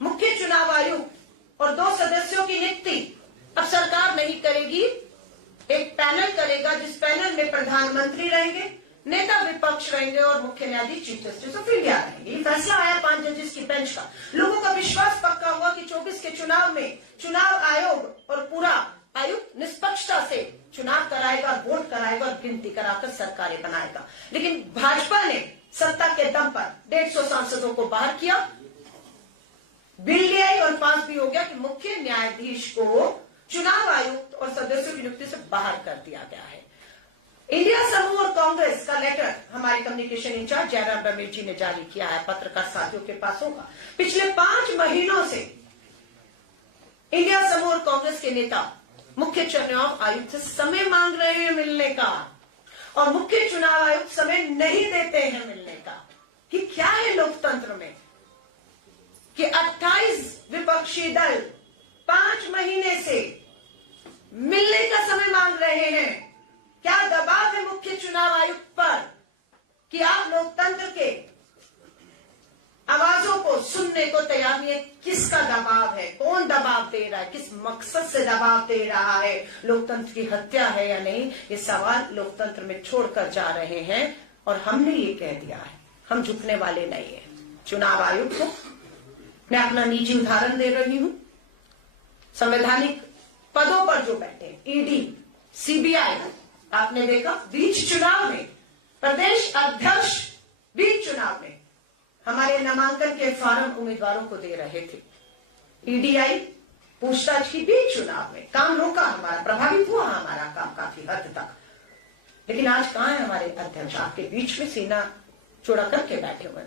मुख्य चुनाव आयुक्त और 2 सदस्यों की नियुक्ति अब सरकार नहीं करेगी, एक पैनल करेगा, जिस पैनल में प्रधानमंत्री रहेंगे, नेता विपक्ष रहेंगे और मुख्य न्यायाधीश चीफ जस्टिस ऑफ इंडिया रहेंगे। ये फैसला आया 5 जजेस की बेंच का। लोगों का विश्वास पक्का हुआ कि 24 के चुनाव में चुनाव आयोग और पूरा आयुक्त निष्पक्षता से चुनाव कराएगा, वोट कराएगा और गिनती कराकर सरकारें बनाएगा। लेकिन भाजपा ने सत्ता के दम पर 150 सांसदों को बाहर किया, बिल ले आई और पास भी हो गया कि मुख्य न्यायाधीश को चुनाव आयुक्त और सदस्यों की नियुक्ति से बाहर कर दिया गया है। इंडिया समूह और कांग्रेस का लेटर हमारे कम्युनिकेशन इंचार्ज जयराम रमेश जी ने जारी किया है, पत्रकार साथियों के पास होगा। पिछले 5 महीनों से इंडिया समूह और कांग्रेस के नेता मुख्य चुनाव आयुक्त से समय मांग रहे हैं मिलने का, और मुख्य चुनाव आयुक्त समय नहीं देते हैं मिलने का। कि क्या है लोकतंत्र में कि 28 विपक्षी दल 5 महीने से मिलने का समय मांग रहे हैं। क्या दबाव है मुख्य चुनाव आयुक्त पर कि आप लोकतंत्र के आवाजों को सुनने को तैयार नहीं है? किसका दबाव है, कौन दबाव दे रहा है, किस मकसद से दबाव दे रहा है, लोकतंत्र की हत्या है या नहीं, ये सवाल लोकतंत्र में छोड़कर जा रहे हैं। और हमने ये कह दिया है, हम झुकने वाले नहीं है। चुनाव आयोग को मैं अपना निजी उदाहरण दे रही हूं, संवैधानिक पदों पर जो बैठे ईडी, सीबीआई, आपने देखा बीच चुनाव में प्रदेश अध्यक्ष भी चुनाव में हमारे नामांकन के फॉर्म उम्मीदवारों को दे रहे थे। ईडीआई पूछताछ की भी चुनाव में काम रोका हमारा, प्रभावित हुआ हमारा काम काफी हद तक। लेकिन आज कहां है हमारे अध्यक्ष? आपके बीच में सीना चौड़ा करके बैठे हुए,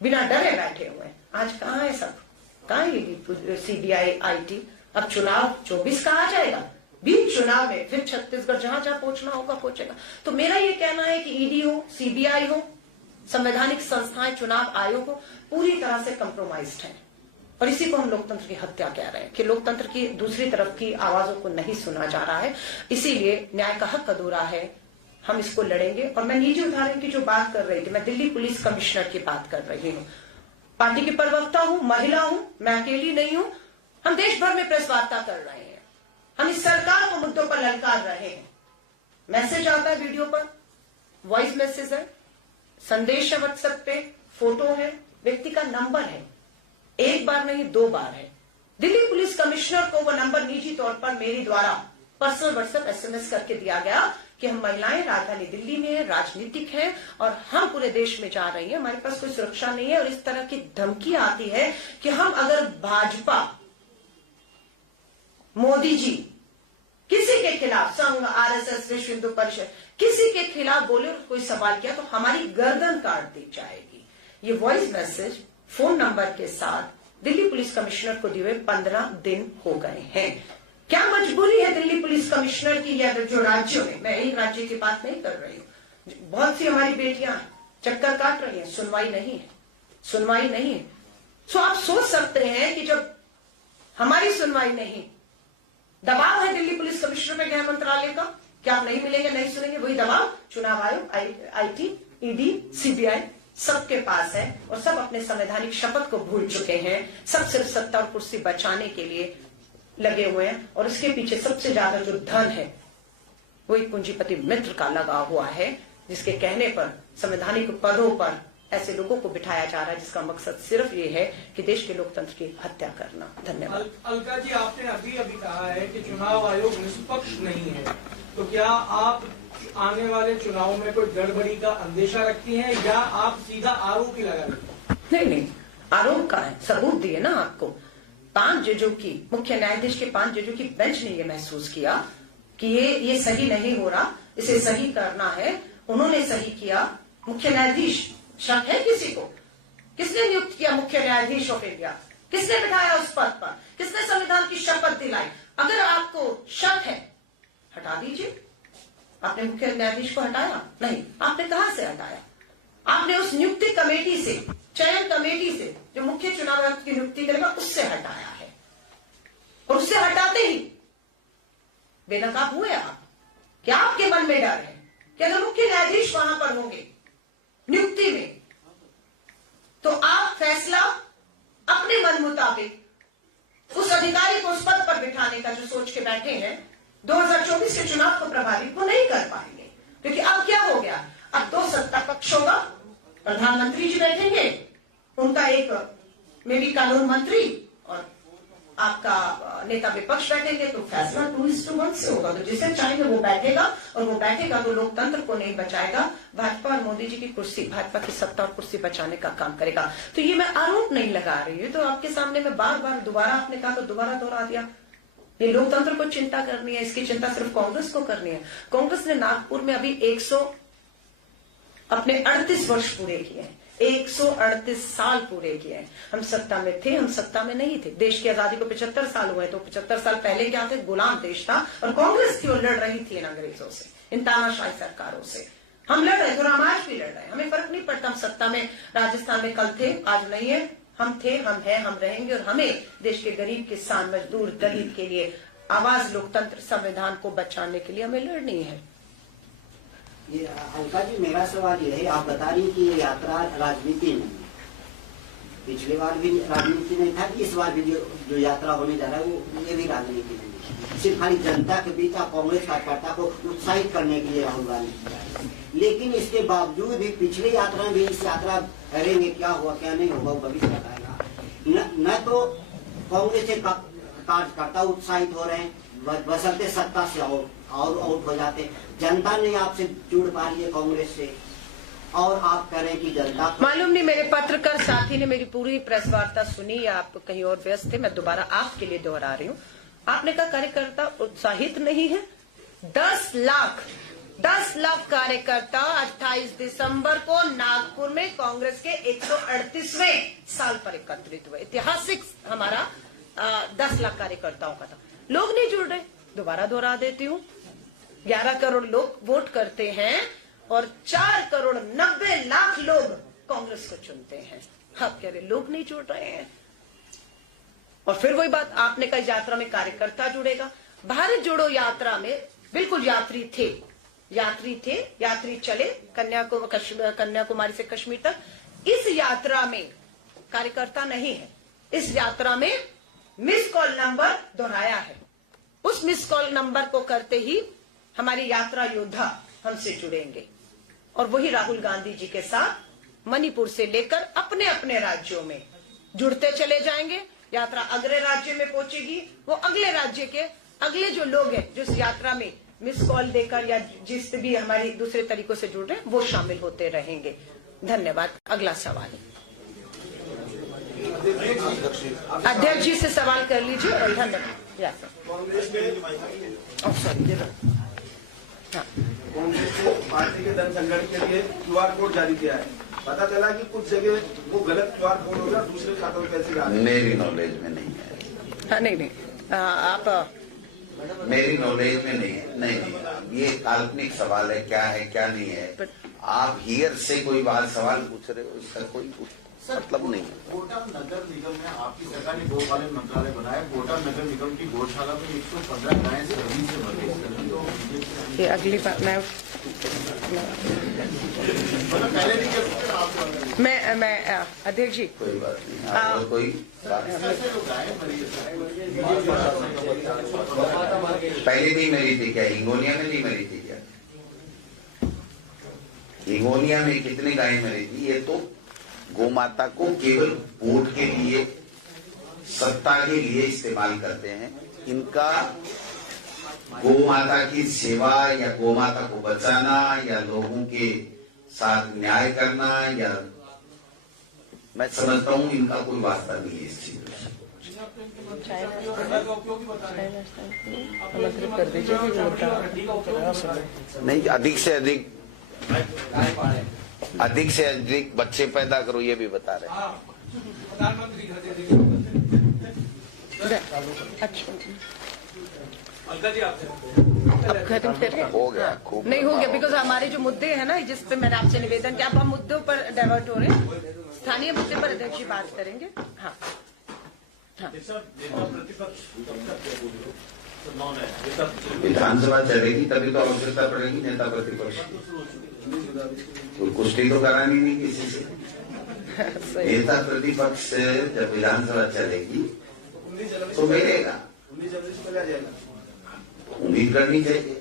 बिना डरे बैठे हुए। आज कहां है सब? कहां है सीबीआई, आईटी? अब चुनाव 24 का आ जाएगा, बीच चुनाव में फिर छत्तीसगढ़ जहां जहां पहुंचना होगा पहुंचेगा। तो मेरा ये कहना है कि ईडी हो, सीबीआई हो, संवैधानिक संस्थाएं, चुनाव आयोग हो, पूरी तरह से कंप्रोमाइज्ड है। और इसी को हम लोकतंत्र की हत्या कह रहे हैं कि लोकतंत्र की दूसरी तरफ की आवाजों को नहीं सुना जा रहा है। इसीलिए न्याय का हक अधूरा है, हम इसको लड़ेंगे। और मैं निजी उदाहरण की जो बात कर रही थी, मैं दिल्ली पुलिस कमिश्नर की बात कर रही हूँ। पार्टी की प्रवक्ता हूं, महिला हूं, मैं अकेली नहीं हूं। हम देश भर में प्रेस वार्ता कर रहे हैं, हम इस सरकार को मुद्दों पर ललकार रहे हैं। मैसेज आता है वीडियो पर, वॉइस मैसेज है, संदेश है व्हाट्सएप पे, फोटो है, व्यक्ति का नंबर है, एक बार नहीं 2 बार है। दिल्ली पुलिस कमिश्नर को वो नंबर निजी तौर पर मेरे द्वारा पर्सनल व्हाट्सएप SMS करके दिया गया कि हम महिलाएं राजधानी दिल्ली में हैं, राजनीतिक हैं और हम पूरे देश में जा रही हैं, हमारे पास कोई सुरक्षा नहीं है। और इस तरह की धमकी आती है कि हम अगर भाजपा, मोदी जी किसी के खिलाफ, संघ, RSS, विश्व हिंदू परिषद किसी के खिलाफ बोले और कोई सवाल किया तो हमारी गर्दन काट दी जाएगी। ये वॉइस मैसेज फोन नंबर के साथ दिल्ली पुलिस कमिश्नर को दिए 15 दिन हो गए हैं। क्या मजबूरी है दिल्ली पुलिस कमिश्नर की या जो राज्यों में, मैं एक राज्य की बात नहीं कर रही हूं, बहुत सी हमारी बेटियां चक्कर काट रही हैं, सुनवाई नहीं है, सुनवाई नहीं है। सो आप सोच सकते हैं कि जब हमारी सुनवाई नहीं, दबाव है दिल्ली पुलिस कमिश्नर पे गृह मंत्रालय का कि आप नहीं मिलेंगे, नहीं सुनेंगे, वही दबाव चुनाव आयोग, IT, ED, CBI सबके पास है। और सब अपने संवैधानिक शपथ को भूल चुके हैं। सब सिर्फ सत्ता और कुर्सी बचाने के लिए लगे हुए हैं। और इसके पीछे सबसे ज्यादा जो धन है वो एक पूंजीपति मित्र का लगा हुआ है, जिसके कहने पर संवैधानिक पदों पर ऐसे लोगों को बिठाया जा रहा है जिसका मकसद सिर्फ ये है कि देश के लोकतंत्र की हत्या करना। धन्यवाद। अलका जी, आपने अभी अभी कहा है कि चुनाव आयोग निष्पक्ष नहीं है, तो क्या आप आने वाले चुनाव में कोई गड़बड़ी का अंदेशा रखती हैं या आप सीधा आरोप ही लगा रही हैं? नहीं, आरोप का है, सबूत दिए ना आपको। 5 जजों की, मुख्य न्यायाधीश के 5 जजों की बेंच ने ये महसूस किया कि ये सही नहीं हो रहा, इसे सही करना है। उन्होंने सही किया। मुख्य न्यायाधीश, शक है किसी को? किसने नियुक्त किया मुख्य न्यायाधीश ऑफ इंडिया? किसने बिठाया उस पद पर? किसने संविधान की शपथ दिलाई? अगर आपको शक है, हटा दीजिए। आपने मुख्य न्यायाधीश को हटाया? नहीं। आपने कहां से हटाया? आपने उस नियुक्ति कमेटी से, चयन कमेटी से, जो मुख्य चुनाव आयुक्त की नियुक्ति करेगा, उससे हटाया है। और उससे हटाते ही बेनकाब हुए आप। क्या आपके मन में डर है कि अगर मुख्य न्यायाधीश वहां पर होंगे नियुक्ति में, तो आप फैसला अपने मन मुताबिक उस अधिकारी को उस पद पर बिठाने का जो सोच के बैठे हैं, 2024 के चुनाव को प्रभावित को नहीं कर पाएंगे। क्योंकि अब क्या हो गया, अब 2 सत्ता पक्ष होगा। प्रधानमंत्री जी बैठेंगे, उनका एक में भी कानून मंत्री और आपका नेता विपक्ष बैठेंगे, तो फैसला 2:1 से होगा। तो जिसे चाहेंगे वो बैठेगा, और वो बैठेगा तो लोकतंत्र को नहीं बचाएगा, भाजपा और मोदी जी की कुर्सी, भाजपा की सत्ता और कुर्सी बचाने का काम करेगा। तो ये मैं आरोप नहीं लगा रही हूँ, तो आपके सामने में बार बार दोबारा आपने कहा तो दोबारा दोहरा दिया। ये लोकतंत्र को चिंता करनी है, इसकी चिंता सिर्फ कांग्रेस को करनी है। कांग्रेस ने नागपुर में अभी 138 वर्ष पूरे किए हैं, 138 साल पूरे किए हैं। हम सत्ता में थे, हम सत्ता में नहीं थे। देश की आजादी को 75 साल हुए, तो 75 साल पहले क्या थे? गुलाम देश था और कांग्रेस थी और लड़ रही थी इन अंग्रेजों से, इन तानाशाही सरकारों से। हम लड़ रहे थे और हम आज भी लड़ रहे हैं, हमें फर्क नहीं पड़ता। हम सत्ता में राजस्थान में कल थे, आज नहीं है। हम थे, हम हैं, हम रहेंगे। और हमें देश के गरीब, किसान, मजदूर, दलित के लिए आवाज, लोकतंत्र, संविधान को बचाने के लिए हमें लड़नी है। ये अलका जी, मेरा सवाल ये है, आप बता रही कि ये यात्रा राजनीति नहीं है। पिछली बार भी राजनीति नहीं था, इस बार भी जो यात्रा होने जा रहा है वो ये भी राजनीति नहीं है। सिर्फ खाली जनता के बीच आप कांग्रेस कार्यकर्ता को उत्साहित करने के लिए राहुल गांधी। लेकिन इसके बावजूद भी पिछली यात्रा में भी इस यात्रा करेंगे, क्या हुआ क्या नहीं होगा भविष्य बताएगा। न तो कांग्रेस के कार्यकर्ता उत्साहित हो रहे हैं, बसंते सत्ता से आउट हो जाते। जनता नहीं आपसे जुड़ पा रही है कांग्रेस से, और आप करें कि जनता मालूम नहीं, मेरे पत्रकार साथी ने मेरी पूरी प्रेस वार्ता सुनी या आप कहीं और व्यस्त थे, मैं दोबारा आपके लिए दोहरा रही हूँ। आपने कहा कार्यकर्ता उत्साहित नहीं है। 10 लाख कार्यकर्ता 28 दिसंबर को नागपुर में कांग्रेस के 138वें साल पर एकत्रित हुए। ऐतिहासिक हमारा 10 लाख कार्यकर्ताओं का था। लोग नहीं जुड़ रहे, दोबारा दोहरा देती हूँ। 11 करोड़ लोग वोट करते हैं और 4 करोड़ 90 लाख लोग कांग्रेस को चुनते हैं। आप कह रहे लोग नहीं जुड़ रहे हैं। और फिर वही बात आपने कहा, यात्रा में कार्यकर्ता जुड़ेगा। भारत जोड़ो यात्रा में बिल्कुल यात्री थे, यात्री चले कन्याकुमारी से कश्मीर तक। इस यात्रा में कार्यकर्ता नहीं है। इस यात्रा में मिस कॉल नंबर दोहराया है। उस मिस कॉल नंबर को करते ही हमारी यात्रा योद्धा हमसे जुड़ेंगे और वही राहुल गांधी जी के साथ मणिपुर से लेकर अपने अपने राज्यों में जुड़ते चले जाएंगे। यात्रा अगले राज्य में पहुंचेगी, वो अगले राज्य के अगले जो लोग हैं जो इस यात्रा में मिस कॉल देकर या जिस भी हमारी दूसरे तरीकों से जुड़ रहे हैं वो शामिल होते रहेंगे। धन्यवाद। अगला सवाल अध्यक्ष जी से सवाल कर लीजिए। और धन्यवाद। कांग्रेस ने पार्टी के धन संग्रहण के लिए QR कोड जारी किया है। पता चला कि कुछ जगह वो गलत QR कोड होगा, दूसरे खातों में पैसे जा रहे हैं। मेरी नॉलेज में नहीं है। हाँ, नहीं आप मेरी नॉलेज में नहीं है। नहीं, ये काल्पनिक सवाल है, क्या है क्या नहीं है। आप हियर से कोई बात सवाल पूछ रहे हो, इसका कोई मतलब नहीं है। कोटा नगर निगम में आपकी सरकार ने गोपालन मंत्रालय बनाया। कोटा नगर निगम की गौशाला में 115 गायें जमीन से मर गई। ये अगली बार पहले नहीं कर सकते मैं अध्यक्ष जी कोई बात नहीं। कोई पहले नहीं मरी थी क्या? हिंगोलिया में नहीं मरी थी क्या? हिंगोलिया में कितनी गायें मरी थी? ये तो गोमाता को केवल वोट के लिए, सत्ता के लिए इस्तेमाल करते हैं। इनका गोमाता की सेवा या गोमाता को बचाना या लोगों के साथ न्याय करना, या मैं समझता हूँ इनका कोई वास्ता नहीं है इस चीज में। नहीं, अधिक से अधिक बच्चे पैदा करो, ये भी बता रहे हैं। हो गया, खूब नहीं हो गया, बिकॉज हमारे जो मुद्दे हैं ना, जिस पे मैंने आपसे निवेदन किया, अब हम मुद्दों पर डाइवर्ट हो रहे हैं। स्थानीय मुद्दे पर अध्यक्ष जी बात करेंगे। हाँ, विधानसभा चलेगी तभी तो आवश्यकता पड़ेगी नेता प्रतिपक्ष। कोई कुश्ती तो करानी नहीं किसी से। नेता प्रतिपक्ष जब विधानसभा चलेगी तो मिलेगा, 19 जनवरी से पहले आ जाएगा। उम्मीद करनी चाहिए।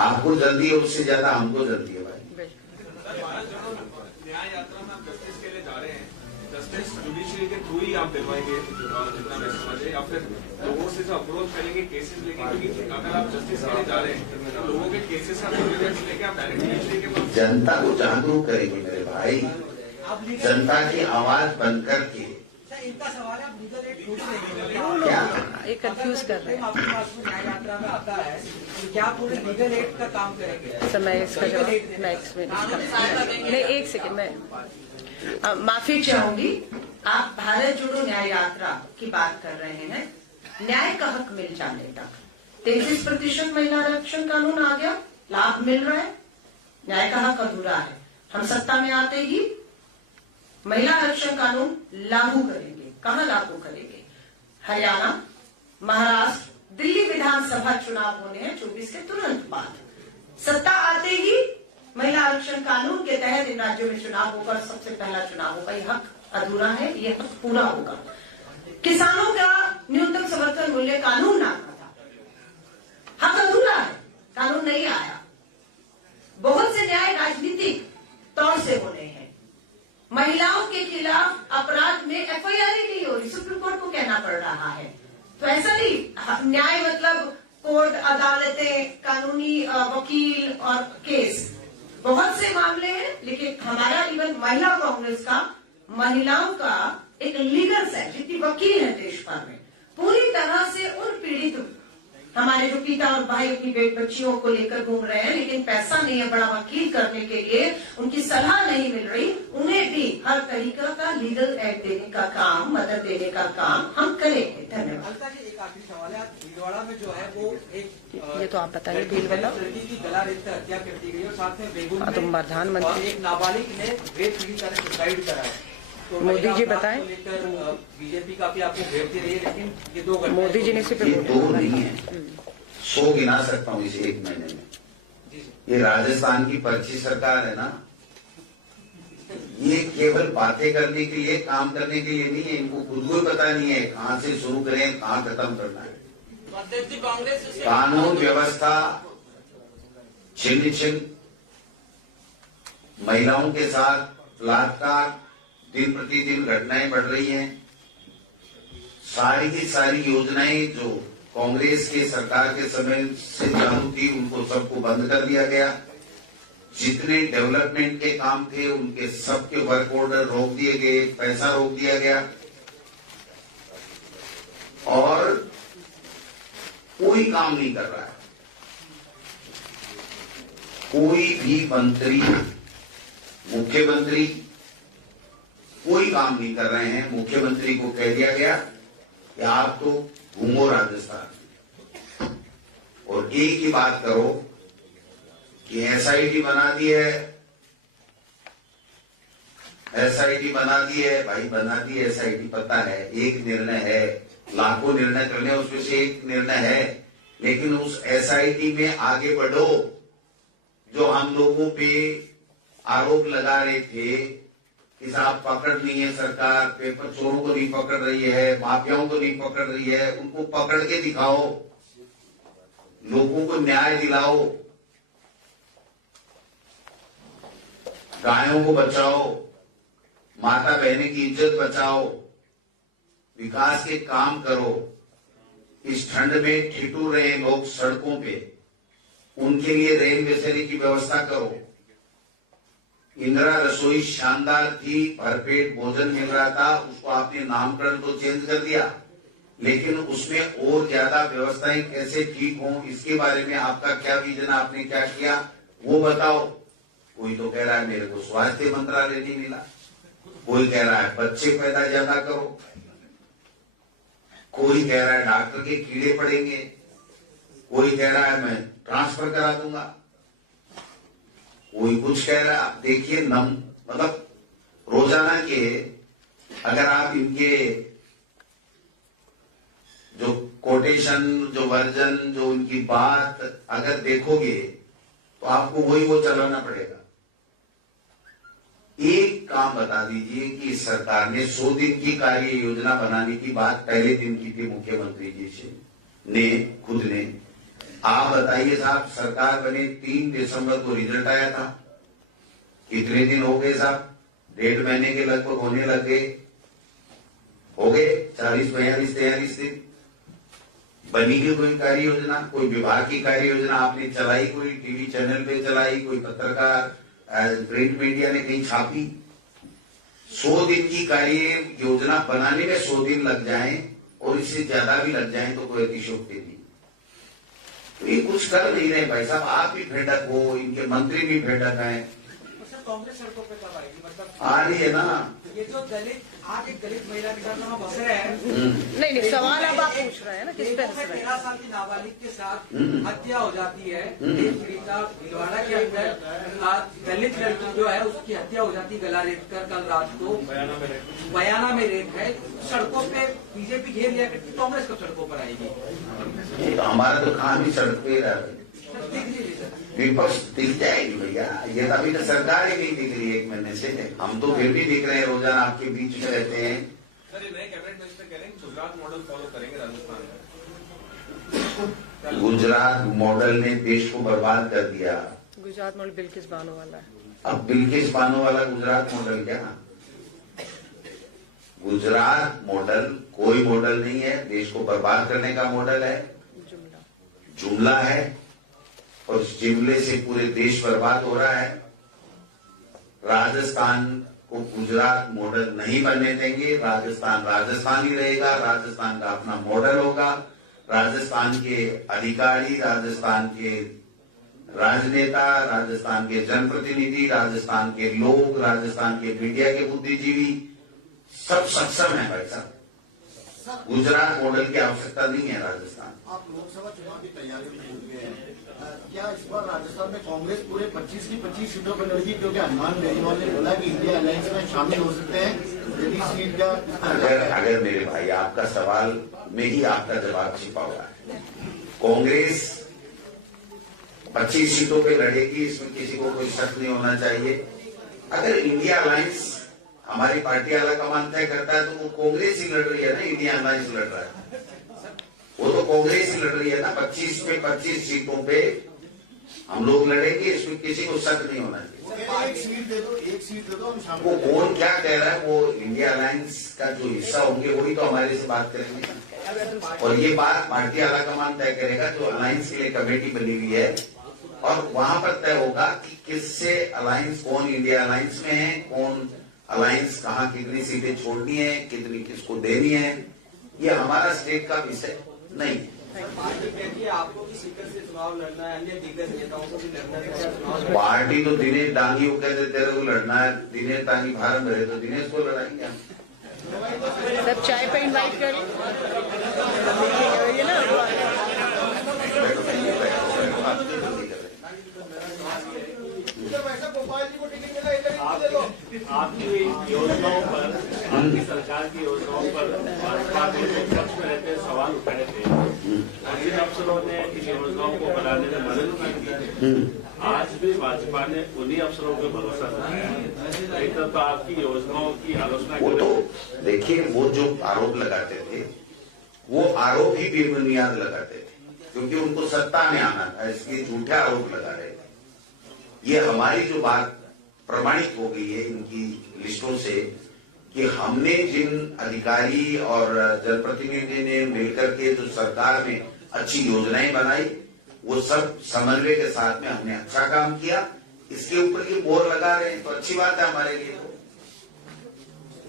आपको जल्दी है, उससे ज्यादा हमको जल्दी है भाई। न्याय यात्रा में आप जस्टिस के लिए जा रहे हैं, जस्टिस जुडिशरी के थ्रू ही आप दिलवाएंगे जितना मैं समझे, या फिर लोगों से जो अप्रोच करेंगे केसेस लेके? क्योंकि अगर आप जस्टिस के लिए जा रहे हैं तो लोगों के केसेस लेके आप डायरेक्ट जुडिशरी के पास जनता को जागरूक करेंगे मेरे भाई, जनता की आवाज बनकर के। इनका सवाल है, आप लीगल एड क्या ये कंफ्यूज कर रहे हैं। आपके पास में न्याय यात्रा में आता है, तो क्या पूरे लीगल एड का काम करेंगे? सर मैं इसका जवाब नहीं, एक सेकेंड मैं माफी चाहूंगी। आप भारत जोड़ो न्याय यात्रा की बात कर रहे हैं। न्याय का हक मिल जाने तक 33% महिला आरक्षण कानून आ गया, लाभ मिल रहा है, न्याय का हक अधूरा है। हम सत्ता में आते ही महिला आरक्षण कानून लागू करेंगे। कहां लागू करेंगे? हरियाणा, महाराष्ट्र, दिल्ली विधानसभा चुनाव होने हैं 24 के तुरंत बाद। सत्ता आते ही महिला आरक्षण कानून के तहत इन राज्यों में चुनाव होगा, सबसे पहला चुनाव होगा। ये हक अधूरा है, ये हक पूरा होगा। किसानों का न्यूनतम समर्थन मूल्य कानून लाना था, हक अधूरा है, कानून नहीं आया। बहुत से न्याय राजनीतिक तौर से होने हैं। महिलाओं के खिलाफ अपराध में FIR ही नहीं हो रही, सुप्रीम कोर्ट को कहना पड़ रहा है। तो ऐसा नहीं, न्याय मतलब कोर्ट, अदालतें, कानूनी वकील और केस, बहुत से मामले हैं। लेकिन हमारा इवन महिला कांग्रेस का, महिलाओं का एक लीगल सेल, जितनी वकील है देश भर में, पूरी तरह से उन पीड़ित, हमारे जो पिता और भाई अपनी बच्चियों को लेकर घूम रहे हैं, लेकिन पैसा नहीं है बड़ा वकील करने के लिए, उनकी सलाह नहीं मिल रही, उन्हें भी हर तरीका का लीगल एड देने का काम, मदद देने का काम हम करेंगे। धन्यवाद। अलका जी, एक आखिरी सवाल है। भीलवाड़ा में जो है वो एक ये तो आप बताइए, भीलवाड़ा लड़की की गला रेत कर हत्या कर दी गई और साथ में बेगून हाँ, तो में प्रधानमंत्री एक नाबालिग ने रेप पीड़ित तरह सुसाइड करा है। तो मोदी जी बताएं। लेकर बीजेपी काफी आपको घेरती रही है, लेकिन ये दो घटनाएं मोदी जी ने इस पे ये दो नहीं है, 100 गिना सकता हूँ इस एक महीने में। ये राजस्थान की पर्ची सरकार है ना, ये केवल बातें करने के लिए, काम करने के लिए नहीं है। इनको खुद को पता नहीं है कहाँ से शुरू करें, कहाँ खत्म करना है। कानून व्यवस्था छिन्न छिन्न, महिलाओं के साथ बलात्कार, दिन प्रतिदिन घटनाएं बढ़ रही हैं। सारी की सारी योजनाएं जो कांग्रेस के सरकार के समय से चालू थी, उनको सबको बंद कर दिया गया। जितने डेवलपमेंट के काम थे उनके सबके वर्क ऑर्डर रोक दिए गए, पैसा रोक दिया गया, और कोई काम नहीं कर रहा है। कोई भी मंत्री, मुख्यमंत्री कोई काम नहीं कर रहे हैं। मुख्यमंत्री को कह दिया गया कि आप तो घूमो राजस्थान और एक ही बात करो कि एसआईटी बना दी है, एसआईटी बना दी है। भाई बना दी है एसआईटी, पता है, एक निर्णय है, लाखों निर्णय करने, उसमें से एक निर्णय है, लेकिन उस एसआईटी में आगे बढ़ो। जो हम लोगों पे आरोप लगा रहे थे कि साहब पकड़ नहीं है सरकार, पेपर चोरों को नहीं पकड़ रही है, माफियाओं को नहीं पकड़ रही है, उनको पकड़ के दिखाओ, लोगों को न्याय दिलाओ, गायों को बचाओ, माता बहने की इज्जत बचाओ, विकास के काम करो। इस ठंड में ठिठुर रहे लोग सड़कों पे, उनके लिए रेल बेचने की व्यवस्था करो। इंदिरा रसोई शानदार थी, भरपेट भोजन मिल रहा था, उसको आपने नामकरण तो चेंज कर दिया, लेकिन उसमें और ज्यादा व्यवस्थाएं कैसे ठीक हों, इसके बारे में आपका क्या विजन, आपने क्या किया वो बताओ। कोई तो कह रहा है मेरे को स्वास्थ्य मंत्रालय नहीं मिला, कोई कह रहा है बच्चे पैदा ज्यादा करो, कोई कह रहा है डॉक्टर के कीड़े पड़ेंगे, कोई कह रहा है मैं ट्रांसफर करा दूंगा, कोई कुछ कह रहा है। देखिए मतलब रोजाना के अगर आप इनके जो कोटेशन, जो वर्जन, जो उनकी बात अगर देखोगे तो आपको वही वो चलाना पड़ेगा। एक काम बता दीजिए कि सरकार ने 100 दिन की कार्य योजना बनाने की बात पहले दिन की थी मुख्यमंत्री जी से ने खुद ने। आप बताइए साहब, सरकार बने 3 दिसंबर को रिजल्ट आया था, कितने दिन हो गए साहब? 1.5 महीने के लगभग होने लग गए, हो गए 40, 42, 43 दिन। बनी की कोई कार्य योजना, कोई विभाग की कार्य योजना आपने चलाई, कोई टीवी चैनल पे चलाई, कोई पत्रकार प्रिंट मीडिया ने कहीं छापी? 100 दिन की कार्य योजना बनाने में 100 दिन लग जाएं और इससे ज्यादा भी लग जाएं तो कोई अतिशयोक्ति नहीं। तो ये कुछ कर नहीं रहे भाई साहब, आप भी भेड़क हो, इनके मंत्री भी भेड़क हैं। कांग्रेस सड़कों पे कब आएगी? मतलब आ रही है ना। ये जो दलित, आज एक दलित महिला के साथ हम बस रहे हैं, नहीं सवाल अब आप पूछ रहे हैं ना, किस पे हंस रहे हैं? 13 साल की नाबालिग के साथ हत्या हो जाती है, एक पीड़िता भीलवाड़ा के अंदर आज दलित लड़की जो है उसकी हत्या हो जाती है गला रेत कर। कल रात को बयाना में रेप है। सड़कों पे बीजेपी घेर लिया करती, कांग्रेस कब सड़कों पर आएगी? हमारा तो काम ही सड़क पे रहा है, विपक्ष दिख जाएगी भैया। ये तो अभी तो सरकार ही नहीं दिख रही है 1 महीने से, हम तो फिर भी दिख रहे हैं, रोजाना आपके बीच में रहते हैं। सर, ये नए कैबिनेट मिनिस्टर कह रहे हैं गुजरात मॉडल फॉलो करेंगे राजस्थान में। गुजरात मॉडल ने देश को बर्बाद कर दिया। गुजरात मॉडल बिल्किस बानो वाला है। अब बिल्किस बानो वाला गुजरात मॉडल क्या? गुजरात मॉडल कोई मॉडल नहीं है, देश को बर्बाद करने का मॉडल है, जुमला है, और इस जुमले से पूरे देश बर्बाद हो रहा है। राजस्थान को गुजरात मॉडल नहीं बनने देंगे। राजस्थान राजस्थान ही रहेगा, राजस्थान का अपना मॉडल होगा। राजस्थान के अधिकारी, राजस्थान के राजनेता, राजस्थान के जनप्रतिनिधि, राजस्थान के लोग, राजस्थान के मीडिया के बुद्धिजीवी सब सक्षम है भाई साहब। गुजरात मॉडल की आवश्यकता नहीं है राजस्थान। आप लोकसभा चुनाव की तैयारी में जुट गए हैं, क्या इस बार राजस्थान में कांग्रेस पूरे 25 की 25 सीटों पर लड़ेगी? क्योंकि हनुमान बेनीवाल ने बोला कि इंडिया अलायंस में शामिल हो सकते हैं यदि सीट का। अगर मेरे भाई आपका सवाल में ही आपका जवाब छिपा हुआ है। कांग्रेस 25 सीटों पे लड़ेगी, इसमें किसी को कोई शक नहीं होना चाहिए। अगर इंडिया अलायंस हमारी पार्टी वाला कमान तय करता है तो वो कांग्रेस ही लड़ रही है ना, इंडिया अलायंस लड़ रहा है, वो तो कांग्रेस ही लड़ रही है ना। 25 में 25 सीटों पे हम लोग लड़ेंगे, इसमें किसी को शक नहीं होना चाहिए। एक सीट दे दो, एक सीट दे दो, हम शामिल। वो कौन क्या कह रहा है, वो इंडिया अलायंस का जो हिस्सा होंगे वही तो हमारे से बात करेंगे, और ये बात पार्टी वाला कमान तय करेगा। जो अलायंस के लिए कमेटी बनी हुई है, और वहां पर तय होगा कि किससे अलायंस, कौन इंडिया अलायंस में है, कौन अलायंस कहाँ कितनी सीटें छोड़नी है, कितनी किसको देनी है, ये हमारा स्टेट का विषय नहीं है। पार्टी कहती है आपको भी सीकर से चुनाव लड़ना है, अन्य दिग्गज नेताओं को भी लड़ना है। पार्टी तो दिनेश डांगी को कहते तेरे को लड़ना है, दिनेश डांगी फार्म भरे तो दिनेश को लड़ाएंगे हम। सब चाय पे इनवाइट करें ये ना। आपकी योजनाओं पर, आपकी सरकार की योजनाओं पर भाजपा के विपक्ष में रहते सवाल उठाए थे, और जिन अफसरों ने इन योजनाओं को बनाने में मदद की थी, आज भी भाजपा ने उन्हीं अफसरों पर भरोसा दिखाया है। एक तरफ तो आपकी योजनाओं की आलोचना, वो तो देखिए, वो जो आरोप लगाते थे वो आरोप ही बेबुनियाद लगाते थे, क्योंकि उनको सत्ता में आना था, इसलिए झूठे आरोप लगा रहे थे। ये हमारी जो बात प्रमाणित हो गई है इनकी लिस्टों से, कि हमने जिन अधिकारी और जनप्रतिनिधि ने मिलकर के जो सरकार में अच्छी योजनाएं बनाई, वो सब समन्वय के साथ में हमने अच्छा काम किया। इसके ऊपर ये बोर लगा रहे हैं तो अच्छी बात है हमारे लिए। तो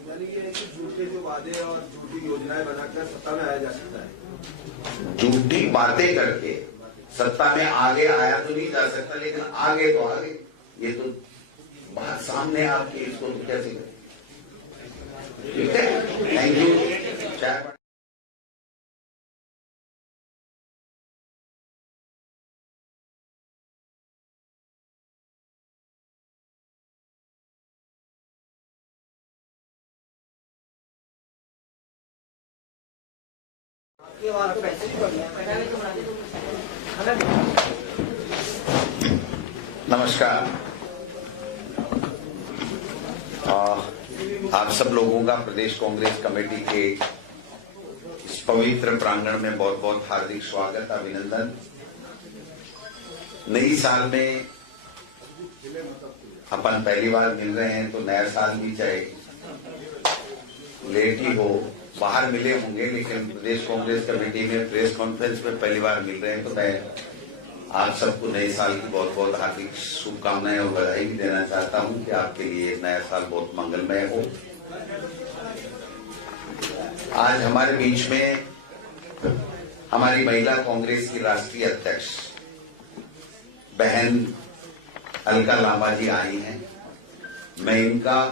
यानी कि झूठे जो वादे और झूठी योजनाएं बनाकर सत्ता में आया जा सकता है। झूठी बातें करके सत्ता में आगे आया तो नहीं जा सकता, लेकिन आगे तो आगे, ये तो बात सामने आपके, इसको तो कैसे करें। ठीक है, थैंक यू। चाय नमस्कार। आप सब लोगों का प्रदेश कांग्रेस कमेटी के इस पवित्र प्रांगण में बहुत बहुत हार्दिक स्वागत, अभिनंदन। नई साल में अपन पहली बार मिल रहे हैं, तो नया साल भी चाहे लेट ही हो, बाहर मिले होंगे, लेकिन प्रदेश कांग्रेस कमेटी में प्रेस कॉन्फ्रेंस में पहली बार मिल रहे हैं, तो मैं आप सबको नए साल की बहुत बहुत हार्दिक शुभकामनाएं और बधाई भी देना चाहता हूं कि आपके लिए नया साल बहुत मंगलमय हो। आज हमारे बीच में हमारी महिला कांग्रेस की राष्ट्रीय अध्यक्ष बहन अलका लांबा जी आई हैं। मैं इनका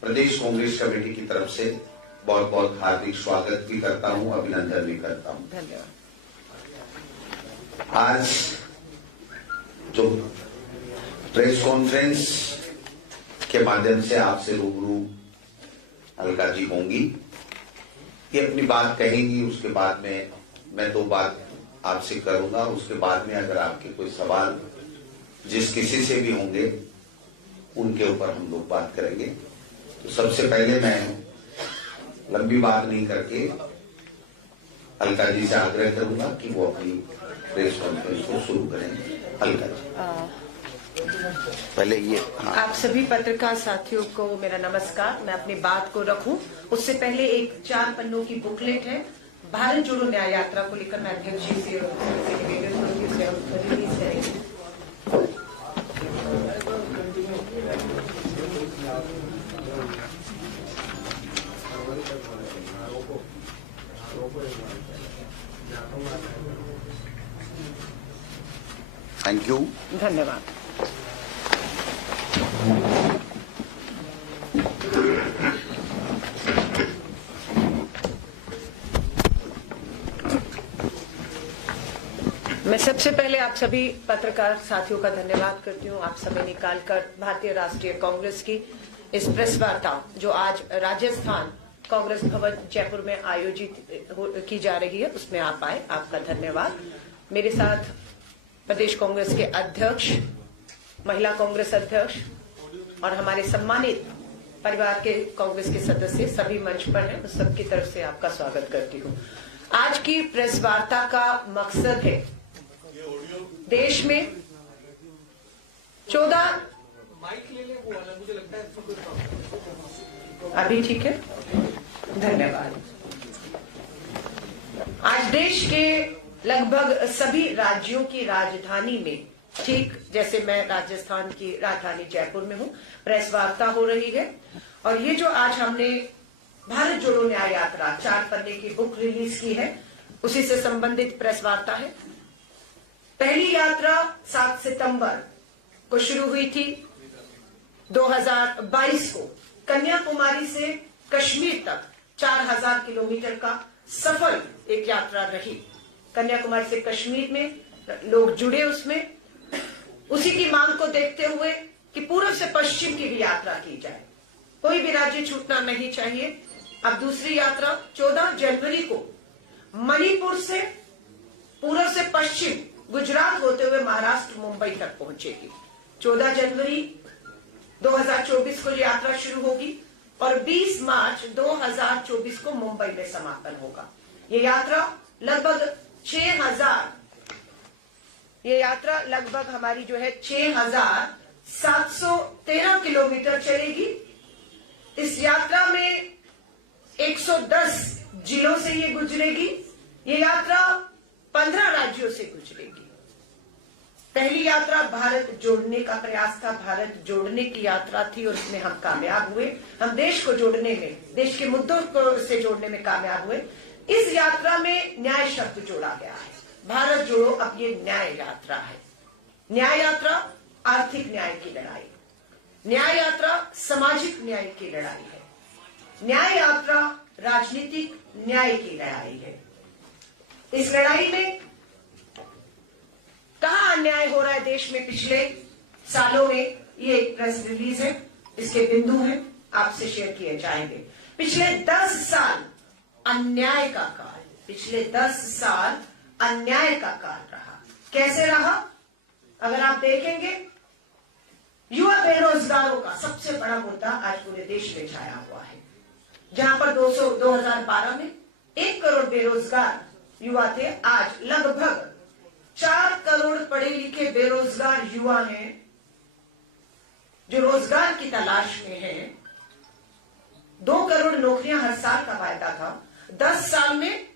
प्रदेश कांग्रेस कमेटी की तरफ से बहुत बहुत हार्दिक स्वागत भी करता हूं, अभिनंदन भी करता हूं। धन्यवाद। आज जो प्रेस कॉन्फ्रेंस के माध्यम से आपसे रूबरू अलका जी होंगी, ये अपनी बात कहेंगी, उसके बाद में मैं 2 बात आपसे करूंगा। उसके बाद में अगर आपके कोई सवाल जिस किसी से भी होंगे उनके ऊपर हम लोग बात करेंगे। तो सबसे पहले मैं लंबी बात नहीं करके अलका जी से आग्रह करूंगा कि वो अपनी प्रेस कॉन्फ्रेंस को शुरू करें। अलका जी। पहले ये आप सभी पत्रकार साथियों को मेरा नमस्कार। मैं अपनी बात को रखूं उससे पहले एक 4 पन्नों की बुकलेट है भारत जोड़ो न्याय यात्रा को लेकर। मैं अध्यक्ष जी से रिलीज करेंगे। थैंक यू, धन्यवाद। मैं सबसे पहले आप सभी पत्रकार साथियों का धन्यवाद करती हूँ। आप समय निकालकर भारतीय राष्ट्रीय कांग्रेस की इस प्रेस वार्ता जो आज राजस्थान कांग्रेस भवन जयपुर में आयोजित की जा रही है उसमें आप आए, आपका धन्यवाद। मेरे साथ प्रदेश कांग्रेस के अध्यक्ष, महिला कांग्रेस अध्यक्ष और हमारे सम्मानित परिवार के कांग्रेस के सदस्य सभी मंच पर हैं। उस सबकी तरफ से आपका स्वागत करती हूँ। आज की प्रेस वार्ता का मकसद है देश में 14 माइक ले ले वो वाला, मुझे लगता है इसको कोई अभी ठीक है, धन्यवाद। आज देश के लगभग सभी राज्यों की राजधानी में, ठीक जैसे मैं राजस्थान की राजधानी जयपुर में हूँ, प्रेस वार्ता हो रही है। और ये जो आज हमने भारत जोड़ो न्याय यात्रा 4 पन्ने की बुक रिलीज की है उसी से संबंधित प्रेस वार्ता है। पहली यात्रा 7 सितंबर को शुरू हुई थी 2022 को कन्याकुमारी से कश्मीर तक 4000 किलोमीटर का सफल एक यात्रा रही। कन्याकुमारी से कश्मीर में लोग जुड़े उसमें, उसी की मांग को देखते हुए कि पूर्व से पश्चिम की भी यात्रा की जाए, कोई भी राज्य छूटना नहीं चाहिए। अब दूसरी यात्रा 14 जनवरी को मणिपुर से पूर्व से पश्चिम गुजरात होते हुए महाराष्ट्र मुंबई तक पहुंचेगी। 14 जनवरी 2024 को यात्रा शुरू होगी और 20 मार्च 2024 को मुंबई में समापन होगा। ये यात्रा लगभग हमारी जो है 6713 किलोमीटर चलेगी। इस यात्रा में 110 जिलों से ये गुजरेगी। ये यात्रा 15 राज्यों से गुजरेगी। पहली यात्रा भारत जोड़ने का प्रयास था, भारत जोड़ने की यात्रा थी और उसमें हम कामयाब हुए। हम देश को जोड़ने में, देश के मुद्दों को से जोड़ने में कामयाब हुए। इस यात्रा में न्याय शब्द जोड़ा गया है। भारत जोड़ो अब ये न्याय यात्रा है। न्याय यात्रा आर्थिक न्याय की लड़ाई, न्याय यात्रा सामाजिक न्याय की लड़ाई है, न्याय यात्रा राजनीतिक न्याय की लड़ाई है। इस लड़ाई में कहां अन्याय हो रहा है देश में पिछले सालों में, ये एक प्रेस रिलीज है, इसके बिंदु हैं, आपसे शेयर किए जाएंगे। पिछले 10 साल अन्याय का काल, पिछले 10 साल अन्याय का काल रहा। कैसे रहा? अगर आप देखेंगे, युवा बेरोजगारों का सबसे बड़ा मुद्दा आज पूरे देश में छाया हुआ है। जहां पर 2012 में 1 करोड़ बेरोजगार युवा थे, आज लगभग 4 करोड़ पढ़े लिखे बेरोजगार युवा हैं जो रोजगार की तलाश में हैं। 2 करोड़ नौकरियां हर साल का वायदा था, 10 साल में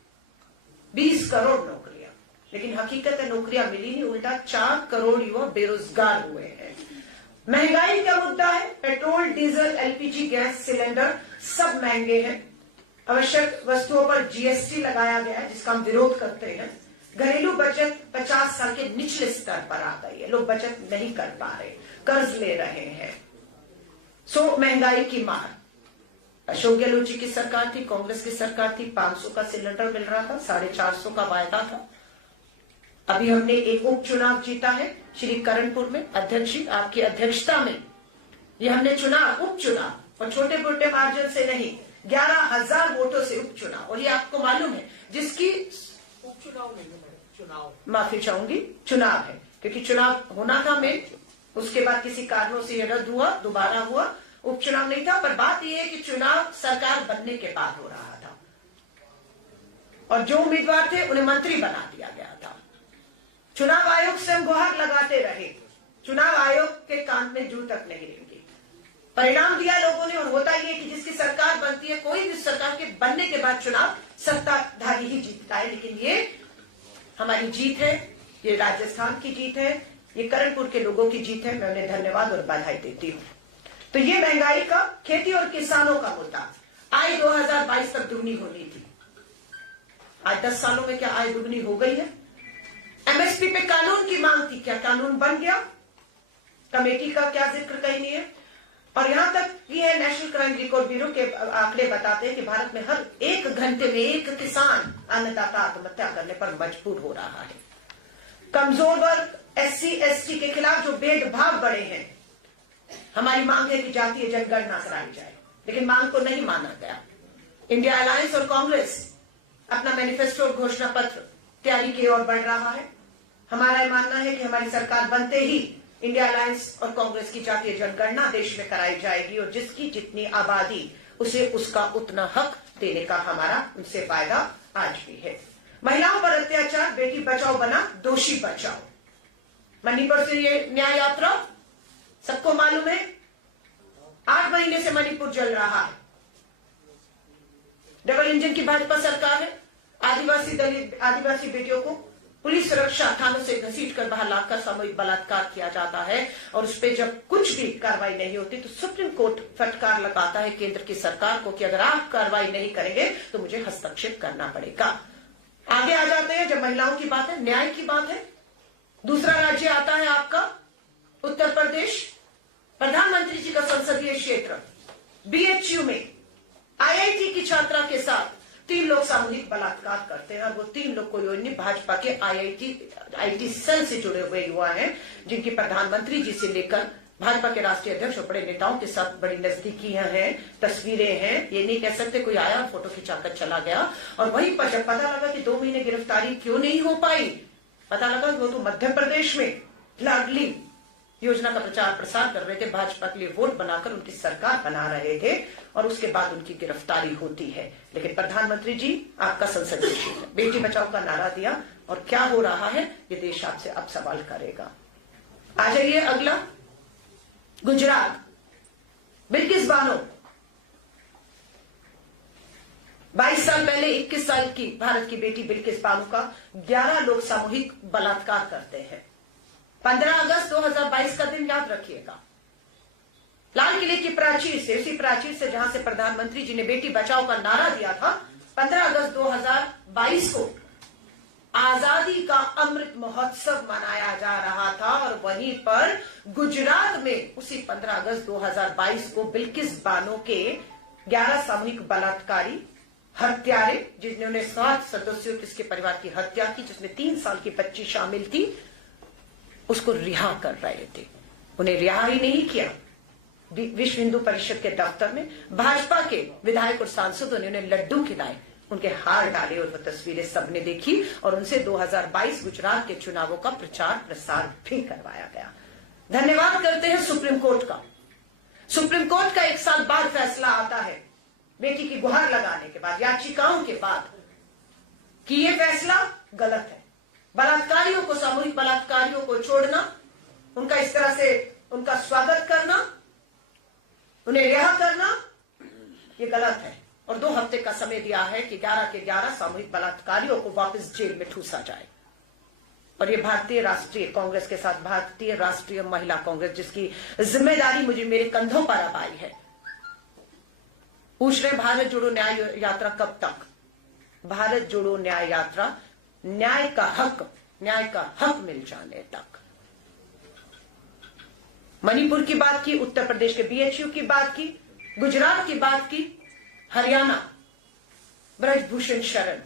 20 करोड़ नौकरियां, लेकिन हकीकत है नौकरियां मिली नहीं, उल्टा 4 करोड़ युवा बेरोजगार हुए हैं। महंगाई का मुद्दा है, petrol, diesel, LPG gas cylinder सब महंगे हैं। आवश्यक वस्तुओं पर जीएसटी लगाया गया है जिसका हम विरोध करते हैं। घरेलू बचत 50 साल के निचले स्तर पर आ गई है, लोग बचत नहीं कर पा रहे, कर्ज ले रहे हैं। सो महंगाई की मार। अशोक गहलोत जी की सरकार थी, कांग्रेस की सरकार थी, 500 का सिलेंडर मिल रहा था, 450 का वायदा था। अभी हमने एक उपचुनाव जीता है श्री करणपुर में, अध्यक्ष जी आपकी अध्यक्षता में ये हमने चुनाव, उपचुनाव, और छोटे मोटे मार्जिन से नहीं, 11,000 वोटों से उपचुनाव। और ये आपको मालूम है जिसकी उपचुनाव नहीं है, चुनाव, माफी चाहूंगी, चुनाव है, क्योंकि चुनाव होना था में, उसके बाद किसी कारणों से ये रद्द हुआ, दोबारा हुआ, उपचुनाव नहीं था। पर बात यह है कि चुनाव सरकार बनने के बाद हो रहा था और जो उम्मीदवार थे उन्हें मंत्री बना दिया गया था। चुनाव आयोग से हम गुहार लगाते रहे चुनाव आयोग के कान में जू तक नहीं रहेंगे। परिणाम दिया लोगों ने, और होता ही है कि जिसकी सरकार बनती है, कोई भी सरकार के बनने के बाद चुनाव सत्ताधारी ही जीतता है। लेकिन ये हमारी जीत है, ये राजस्थान की जीत है, ये करणपुर के लोगों की जीत है। मैं उन्हें धन्यवाद और बधाई देती हूँ। तो ये महंगाई का, खेती और किसानों का मुद्दा, आय 2022 तक दुगनी होनी थी। आज 10 सालों में क्या आय दुगनी हो गई है? एमएसपी पे कानून की मांग थी, क्या कानून बन गया? कमेटी का क्या जिक्र कहीं नहीं है। और यहां तक ये है, नेशनल क्राइम रिकॉर्ड ब्यूरो के आंकड़े बताते हैं कि भारत में हर 1 घंटे में 1 किसान अन्नदाता आत्महत्या करने पर मजबूर हो रहा है। कमजोर वर्ग, SC ST के खिलाफ जो भेदभाव बढ़े हैं, हमारी मांग है कि जातीय जनगणना कराई जाए, लेकिन मांग को नहीं माना गया। इंडिया अलायंस और कांग्रेस अपना मैनिफेस्टो और घोषणा पत्र तैयारी की ओर बढ़ रहा है। हमारा यह मानना है कि हमारी सरकार बनते ही इंडिया अलायंस और कांग्रेस की जातीय जनगणना देश में कराई जाएगी, और जिसकी जितनी आबादी उसे उसका उतना हक देने का हमारा उनसे वायदा आज भी है। महिलाओं पर अत्याचार, बेटी बचाओ बना दोषी बचाओ। मणिपुर से ये न्याय यात्रा सबको मालूम है, 8 महीने से मणिपुर जल रहा है। डबल इंजन की भाजपा सरकार है। आदिवासी दलित आदिवासी बेटियों को पुलिस सुरक्षा थानों से घसीटकर बाहर लाकर सामूहिक बलात्कार किया जाता है, और उस पर जब कुछ भी कार्रवाई नहीं होती तो सुप्रीम कोर्ट फटकार लगाता है केंद्र की सरकार को कि अगर आप कार्रवाई नहीं करेंगे तो मुझे हस्तक्षेप करना पड़ेगा। आगे आ जाते हैं, जब महिलाओं की बात है, न्याय की बात है, दूसरा राज्य आता है आपका उत्तर प्रदेश। प्रधानमंत्री जी का संसदीय क्षेत्र BHU में IIT की छात्रा के साथ 3 लोग सामूहिक बलात्कार करते हैं, और वो 3 लोग कोई और नहीं, भाजपा के IT सेल से जुड़े हुए युवा हैं, जिनकी प्रधानमंत्री जी से लेकर भाजपा के राष्ट्रीय अध्यक्ष और बड़े नेताओं के साथ बड़ी नजदीकियां हैं, तस्वीरें हैं। ये नहीं कह सकते कोई आया फोटो खिंचाकर चला गया। और वहीं पर जब पता लगा कि 2 महीने गिरफ्तारी क्यों नहीं हो पाई, पता लगा कि वो तो मध्य प्रदेश में लाडली योजना का प्रचार प्रसार कर रहे थे, भाजपा के लिए वोट बनाकर उनकी सरकार बना रहे थे, और उसके बाद उनकी गिरफ्तारी होती है। लेकिन प्रधानमंत्री जी आपका संसदीय क्षेत्र बेटी बचाओ का नारा दिया, और क्या हो रहा है ये देश आपसे अब सवाल करेगा। आ जाइए अगला, गुजरात। बिल्किस बानो 22 साल पहले 21 साल की भारत की बेटी बिल्किस बानो का 11 लोग सामूहिक बलात्कार करते हैं। 15 अगस्त 2022 का दिन याद रखिएगा। लाल किले की प्राचीर से, उसी प्राचीर से जहां से प्रधानमंत्री जी ने बेटी बचाओ का नारा दिया था, 15 अगस्त 2022 को आजादी का अमृत महोत्सव मनाया जा रहा था। और वहीं पर गुजरात में उसी 15 अगस्त 2022 को बिल्किस बानो के 11 सामूहिक बलात्कारी हत्यारे, जिन्होंने 7 सदस्यों किसके परिवार की हत्या की, जिसमें 3 साल की बच्ची शामिल थी, उसको रिहा कर रहे थे। उन्हें रिहा ही नहीं किया, विश्व हिंदू परिषद के दफ्तर में भाजपा के विधायक और सांसदों ने उन्हें लड्डू खिलाए, उनके हार डाले, और वो तस्वीरें सबने देखी, और उनसे 2022 गुजरात के चुनावों का प्रचार प्रसार भी करवाया गया। धन्यवाद करते हैं सुप्रीम कोर्ट का। सुप्रीम कोर्ट का 1 साल बाद फैसला आता है, बेटी की गुहार लगाने के बाद, याचिकाओं के बाद, कि यह फैसला गलत है। बलात्कारियों को, सामूहिक बलात्कारियों को छोड़ना, उनका इस तरह से उनका स्वागत करना, उन्हें रिहा करना, ये गलत है। और 2 हफ्ते का समय दिया है कि 11 के 11 सामूहिक बलात्कारियों को वापस जेल में ठूसा जाए। और ये भारतीय राष्ट्रीय कांग्रेस के साथ भारतीय राष्ट्रीय महिला कांग्रेस, जिसकी जिम्मेदारी मुझे मेरे कंधों पर अब आई है। पूछ रहे भारत जोड़ो न्याय यात्रा कब तक? भारत जोड़ो न्याय यात्रा न्याय का हक मिल जाने तक। मणिपुर की बात की, उत्तर प्रदेश के BHU की बात की, गुजरात की बात की, हरियाणा ब्रजभूषण शरण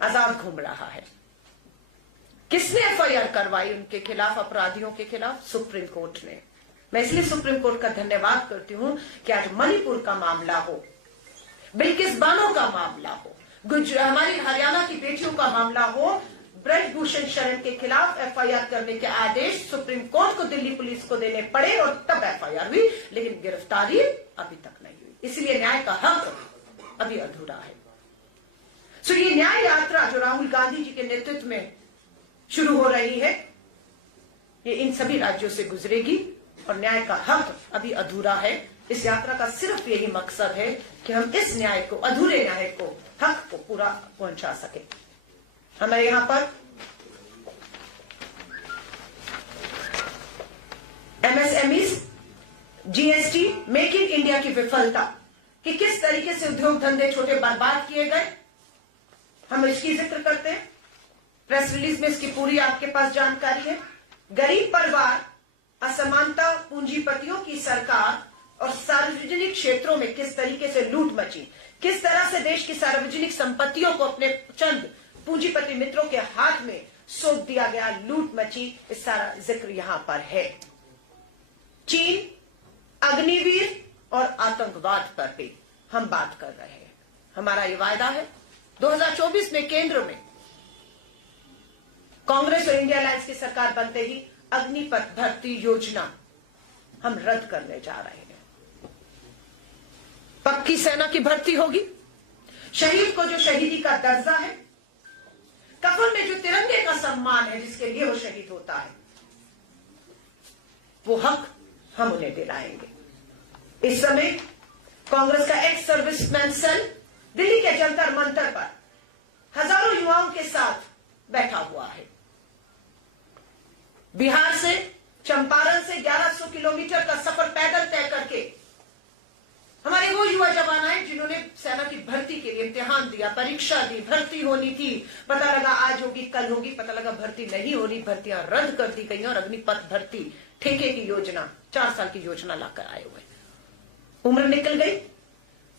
आजाद घूम रहा है। किसने FIR करवाई उनके खिलाफ, अपराधियों के खिलाफ? सुप्रीम कोर्ट ने। मैं इसलिए सुप्रीम कोर्ट का धन्यवाद करती हूं कि आज मणिपुर का मामला हो, बिल्किस बानो का मामला हो, हमारी हरियाणा की बेटियों का मामला हो, ब्रजभूषण शरण के खिलाफ FIR करने के आदेश सुप्रीम कोर्ट को दिल्ली पुलिस को देने पड़े, और तब FIR हुई, लेकिन गिरफ्तारी अभी तक नहीं हुई। इसलिए न्याय का हक अभी अधूरा है। सो ये न्याय यात्रा जो राहुल गांधी जी के नेतृत्व में शुरू हो रही है, ये इन सभी राज्यों से गुजरेगी और न्याय का हक अभी अधूरा है। इस यात्रा का सिर्फ यही मकसद है कि हम इस न्याय को, अधूरे न्याय को, हक को पूरा पहुंचा सके। हमारे यहां पर MSMEs, GST, make in India की विफलता कि किस तरीके से उद्योग धंधे छोटे बर्बाद किए गए, हम इसकी जिक्र करते हैं। प्रेस रिलीज में इसकी पूरी आपके पास जानकारी है। गरीब परिवार, असमानता, पूंजीपतियों की सरकार और सार्वजनिक क्षेत्रों में किस तरीके से लूट मची, किस तरह से देश की सार्वजनिक संपत्तियों को अपने चंद पूंजीपति मित्रों के हाथ में सौंप दिया गया, लूट मची, इस सारा जिक्र यहां पर है। चीन, अग्निवीर और आतंकवाद पर भी हम बात कर रहे हैं। हमारा ये वायदा है 2024 में केंद्र में कांग्रेस और इंडिया अलायंस की सरकार बनते ही अग्निपथ भर्ती योजना हम रद्द करने जा रहे हैं। पक्की सेना की भर्ती होगी। शहीद को जो शहीदी का दर्जा है, कफन में जो तिरंगे का सम्मान है जिसके लिए वो शहीद होता है, वो हक हम उन्हें दिलाएंगे। इस समय कांग्रेस का एक्स सर्विसमैन सेल दिल्ली के जंतर मंतर पर हजारों युवाओं के साथ बैठा हुआ है। बिहार से, चंपारण से 1100 किलोमीटर का सफर पैदल तय करके हमारे वो युवा जवान आए जिन्होंने सेना की भर्ती के लिए इम्तिहान दिया, परीक्षा दी, भर्ती होनी थी, पता लगा आज होगी, कल होगी, पता लगा भर्ती नहीं हो रही, भर्तियां रद्द कर दी गई और अग्निपथ भर्ती ठेके की योजना, 4 साल की योजना लाकर आए हुए। उम्र निकल गई,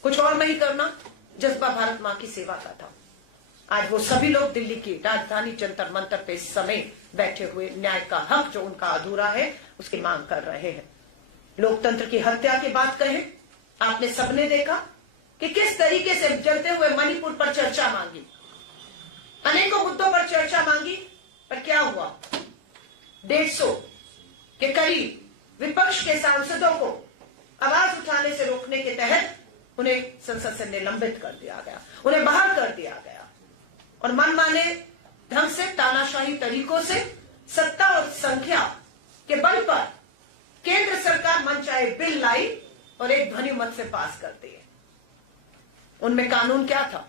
कुछ और नहीं करना, जज्बा भारत मां की सेवा का था। आज वो सभी लोग दिल्ली की राजधानी जंतर मंतर पे इस समय बैठे हुए न्याय का हक जो उनका अधूरा है उसकी मांग कर रहे हैं। लोकतंत्र की हत्या की बात कहें, आपने सबने देखा कि किस तरीके से जलते हुए मणिपुर पर चर्चा मांगी, अनेकों मुद्दों पर चर्चा मांगी, पर क्या हुआ? 150 के करीब विपक्ष के सांसदों को आवाज उठाने से रोकने के तहत उन्हें संसद से निलंबित कर दिया गया, उन्हें बाहर कर दिया गया और मनमाने ढंग से, तानाशाही तरीकों से, सत्ता और संख्या के बल पर केंद्र सरकार मनचाहे बिल लाई और एक ध्वनि मत से पास कर दिए। उनमें कानून क्या था?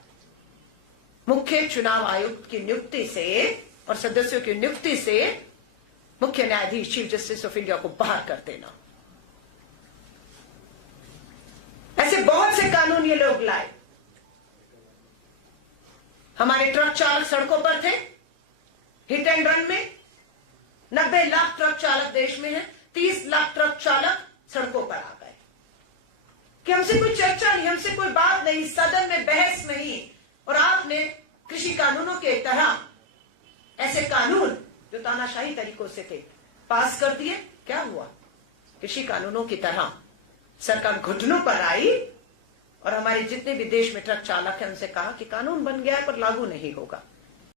मुख्य चुनाव आयुक्त की नियुक्ति से और सदस्यों की नियुक्ति से मुख्य न्यायाधीश, चीफ जस्टिस ऑफ इंडिया को बाहर कर देना। ऐसे बहुत से कानून ये लोग लाए। हमारे ट्रक चालक सड़कों पर थे, हिट एंड रन में 90 लाख ट्रक चालक देश में हैं, 30 लाख ट्रक चालक सड़कों पर आ गए कि हमसे कोई चर्चा नहीं, हमसे कोई बात नहीं, सदन में बहस नहीं, और आपने कृषि कानूनों के तरह ऐसे कानून जो तानाशाही तरीकों से थे पास कर दिए। क्या हुआ? कृषि कानूनों की तरह सरकार घुटनों पर आई और हमारे जितने भी देश में ट्रक चालक हैं उनसे कहा कि कानून बन गया है पर लागू नहीं होगा।